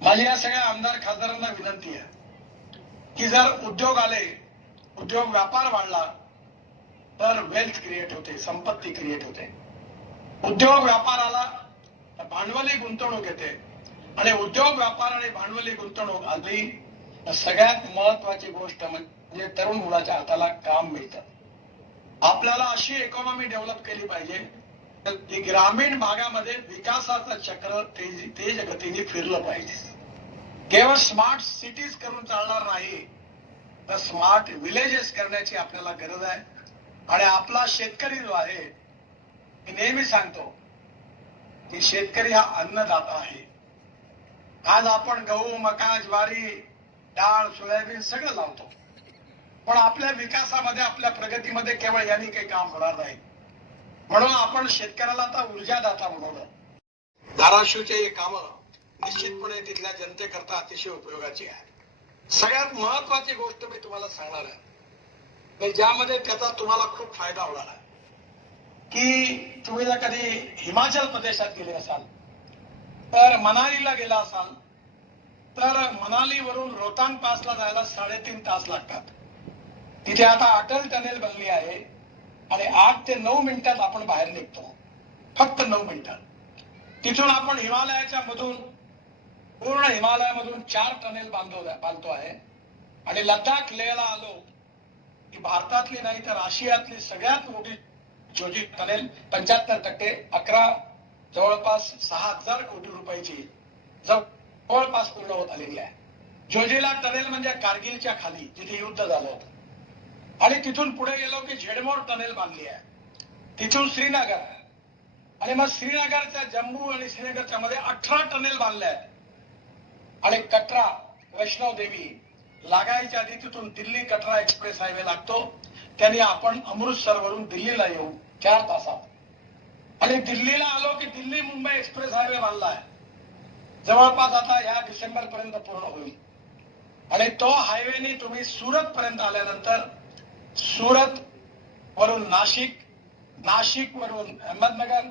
माझी या सगळ्या आमदार खासदारांना विनंती आहे की जर उद्योग आले, उद्योग व्यापार वाढला तर वेल्थ क्रिएट होते, संपत्ती क्रिएट होते. उद्योग व्यापार आला तर भांडवली गुंतवणूक येते आणि उद्योग व्यापार आणि भांडवली गुंतवणूक आली तर सगळ्यात महत्वाची गोष्ट म्हणजे तरुण मुलाच्या हाताला काम मिळतं. आपल्याला अशी इकॉनॉमी डेव्हलप केली पाहिजे की ग्रामीण भागामध्ये विकासाचं चक्र तेज गतीने फिरलं पाहिजे. केवळ स्मार्ट सिटीज करून चालणार नाही तर स्मार्ट विलेजेस करण्याची आपल्याला गरज आहे. आणि आपला शेतकरी जो आहे, मी नेहमी सांगतो की शेतकरी हा अन्नदाता आहे. आज आपण गहू, मका, ज्वारी, डाळ, सोयाबीन सगळं लावतो, पण आपल्या विकासामध्ये, आपल्या प्रगतीमध्ये केवळ यांनी काही काम होणार नाही. म्हणून आपण शेतकऱ्याला आता ऊर्जादाता बनवलं. धाराशिवचे काम निश्चितपणे तिथल्या जनतेकरता अतिशय उपयोगाची आहे. सगळ्यात महत्वाची गोष्ट मी तुम्हाला सांगणार आहे ज्यामध्ये त्याचा तुम्हाला खूप फायदा होणार आहे की तुम्ही जर कधी हिमाचल प्रदेशात गेले असाल तर मनालीला गेला असाल तर मनालीवरून रोहतांग पासला जायला 3.5 तास लागतात. तिथे आता अटल टनेल बनली आहे आणि 8 ते 9 मिनिटात आपण बाहेर निघतो, फक्त 9 मिनिटात. तिथून आपण हिमालयाच्या मधून, पूर्ण हिमालयामधून 4 टनेल बांधतो आहे आणि लडाख लेहला आलो की भारतातली नाही तर आशियातली सगळ्यात मोठी जोजी टनेल 75% जवळपास 6,000 कोटी रुपयाची जवळपास पूर्ण होत आलेली आहे. जोजिला टनेल म्हणजे कारगिलच्या खाली जिथे युद्ध झालं होतं. आणि तिथून पुढे गेलो की झेडमोर टनेल बांधली आहे. तिथून श्रीनगर आणि मग श्रीनगरच्या जम्मू आणि श्रीनगरच्या मध्ये 18 टनेल बांधले आहेत. आणि कटरा वैष्णव देवी लागायच्या आधी तिथून दिल्ली कटरा एक्सप्रेस हायवे लागतो. त्यांनी आपण अमृतसर वरून दिल्लीला येऊ 4 तासात. आणि दिल्लीला आलो की दिल्ली मुंबई एक्सप्रेस हायवे बांधला आहे, जवळपास आता या डिसेंबर पर्यंत पूर्ण होईल. आणि तो हायवेने तुम्ही सुरत पर्यंत आल्यानंतर सुरत वरून नाशिक, नाशिक वरून अहमदनगर,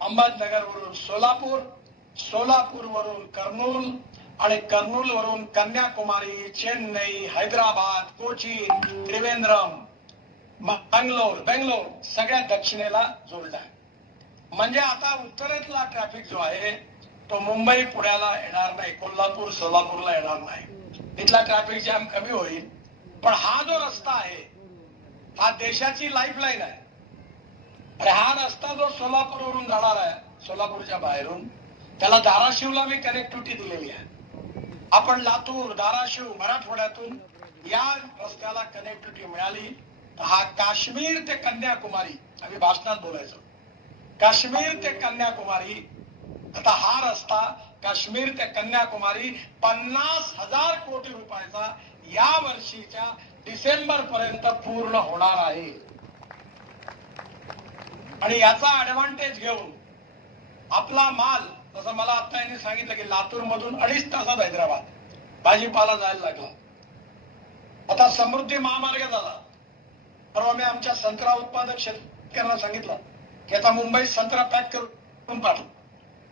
अहमदनगर वरून सोलापूर, सोलापूर वरून कर्नूल आणि कर्नूल वरून कन्याकुमारी, चेन्नई, हैदराबाद, कोची, त्रिवेंद्रम, बेंगलोर सगळ्या दक्षिणेला जोडला आहे. म्हणजे आता उत्तरेतला ट्रॅफिक जो आहे तो मुंबई पुण्याला येणार नाही, कोल्हापूर सोलापूरला येणार नाही. तिथला ट्रॅफिक जॅम कमी होईल. पण हा जो रस्ता आहे हा देशाची लाईफलाईन आहे. आणि हा रस्ता जो सोलापूरवरून जाणार आहे, सोलापूरच्या बाहेरून, त्याला धाराशिवला मी कनेक्टिव्हिटी दिलेली आहे. आपण लातूर, धाराशिव, मराठवाड्यातून या रस्त्याला कनेक्टिव्हिटी मिळाली तर हा काश्मीर ते कन्याकुमारी, आम्ही भाषणात बोलायचो, काश्मीर ते कन्याकुमारी, आता हा रस्ता काश्मीर ते कन्याकुमारी 50,000 कोटी रुपयाचा या वर्षीच्या डिसेंबर पर्यंत पूर्ण होणार आहे. आणि याचा ऍडव्हान्टेज घेऊन आपला माल, जसं मला आता यांनी सांगितलं की लातूर मधून 2.5 तासात हैदराबाद भाजीपाला जायला लागला, आता समृद्धी महामार्ग झाला. परवा मी आमच्या संत्रा उत्पादक शेतकऱ्यांना सांगितलं की आता मुंबईत संत्रा पॅक करून पाठव.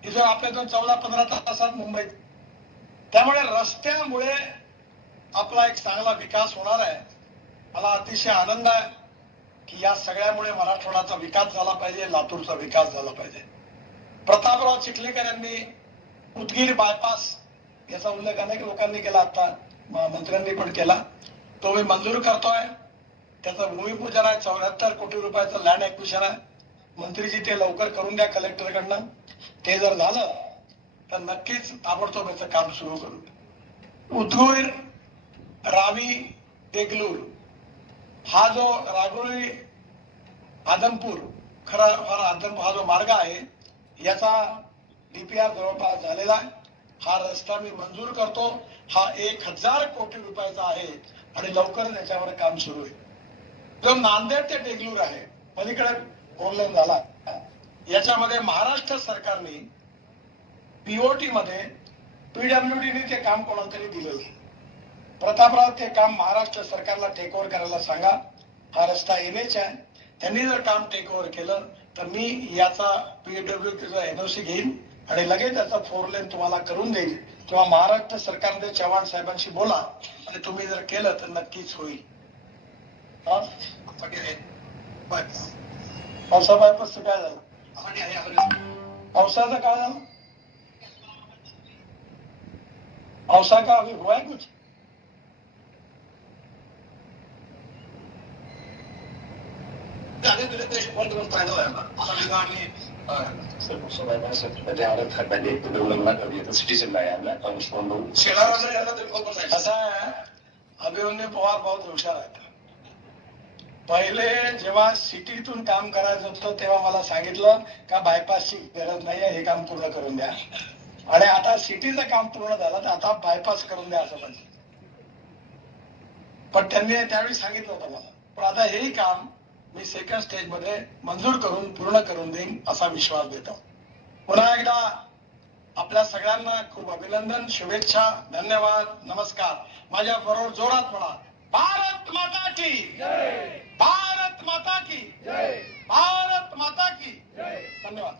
इथून आपल्यातून 14-15 तासात मुंबईत. त्यामुळे रस्त्यामुळे आपला एक चांगला विकास होणार आहे. मला अतिशय आनंद आहे की या सगळ्यामुळे मराठवाड्याचा विकास झाला पाहिजे, लातूरचा विकास झाला पाहिजे. प्रतापराव चिखलीकर यांनी उदगीर बायपास याचा उल्लेख अनेक लोकांनी केला, आता मंत्र्यांनी पण केला. तो मी मंजूर करतोय. त्याचं भूमिपूजन आहे. 74 कोटी रुपयाचं लँड ऍक्विजिशन आहे. मंत्रीजी ते लवकर करून द्या कलेक्टरकडनं. ते जर झालं तर नक्कीच ताबडतोब याचं काम सुरू करू. उदगीर रावी देगलूर हा जो रागोळी आदमपूर आदमपूर हा जो मार्ग आहे याचा डीपीआर जवळपास झालेला आहे. हा रस्ता मी मंजूर करतो. हा 1000 कोटी रुपयाचा आहे आणि लवकर त्याच्यावर काम सुरू आहे. जो नांदेड ते देगलूर आहे पलीकडे फोरलेन झाला. याच्यामध्ये महाराष्ट्र सरकारने पीओटी मध्ये पीडब्ल्यूडीने ते काम कोणाला तरी दिलेलं आहे. प्रतापराव ते काम महाराष्ट्र सरकारला टेक ओव्हर करायला सांगा. हा रस्ता NH आहे. त्यांनी जर काम टेक ओव्हर केलं तर मी याचा पीडब्ल्यूडीचा एनओसी घेईन आणि लगेच त्याचा 4 लेन तुम्हाला करून देईल. किंवा महाराष्ट्र सरकारने चव्हाण साहेबांशी बोला आणि तुम्ही जर केलं तर नक्कीच होईल. पावसा बायपासचं काय झालं? पावसाचं काय झालं? पावसा का अभी हुआ है कुछ? ऐसा है, अभिमन्यू पवार बहुत हुशार आहेत. पहिले जेव्हा सिटीतून काम करायचं होतं तेव्हा मला सांगितलं का बायपासची गरज नाहीये, हे काम पूर्ण करून द्या. आणि आता सिटीचं काम पूर्ण झालं तर आता बायपास करून द्या असं पाहिजे. पण त्यांनी त्यावेळी सांगितलं होतं मला. पण आता हेही काम मी सेकंड स्टेज मध्ये मंजूर करून पूर्ण करून देईन असा विश्वास देतो. पुन्हा एकदा आपल्या सगळ्यांना खूप अभिनंदन, शुभेच्छा, धन्यवाद, नमस्कार. माझ्या बरोबर जोरात म्हणा, भारत माता की जय, भारत माता की जय, भारत माता की जय. धन्यवाद.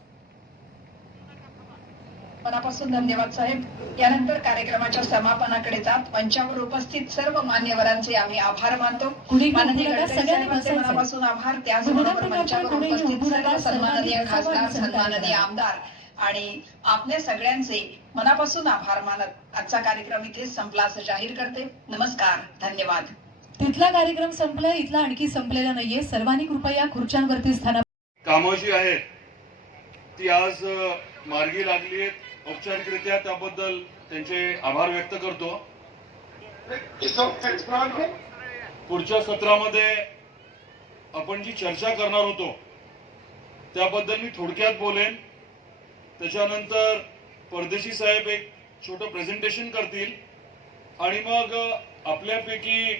मनापासून धन्यवाद साहेब. यानंतर कार्यक्रमाच्या समापनाकडे जात मंचावर उपस्थित सर्व मान्यवरांचे आम्ही आभार मानतो. माननीय गडकरी साहेबांचे मनापासून आभार. त्याचबरोबर मंचावर उपस्थित सर्व सन्माननीय खासदार, सन्माननीय आमदार आणि आपल्या सगळ्यांचे मनापासून आभार मानत आजचा कार्यक्रम इथेच संपला असं जाहीर करते. नमस्कार, धन्यवाद. तिथला कार्यक्रम संपला, इथला आणखी संपलेला नाहीये. सर्वांनी कृपया खुर्च्यांवरती स्थान. कामं जी आहेत ती आज मार्गी लागली आहेत. औपचारिकरित्या त्याबद्दल त्यांचे आभार व्यक्त करतो. पुढच्या सत्रामध्ये आपण जी चर्चा करणार होतो त्याबद्दल मी थोडक्यात बोलेन. त्याच्यानंतर परदेशी साहेब एक छोटं प्रेझेंटेशन करतील आणि मग आपल्यापैकी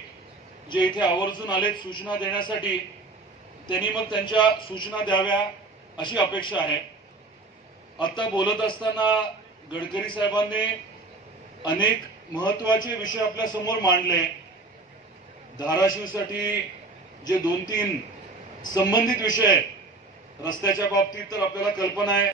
जे इथे आवर्जून आलेत सूचना देण्यासाठी त्यांनी मग त्यांच्या सूचना द्याव्या अशी अपेक्षा आहे. आता बोलत असताना गडकरी साहेबांनी अनेक महत्वाचे विषय आपल्या समोर मांडले. धाराशिवसाठी जे 2-3 संबंधित विषय आहेत, रस्त्याच्या बाबतीत तर आपल्याला कल्पना आहे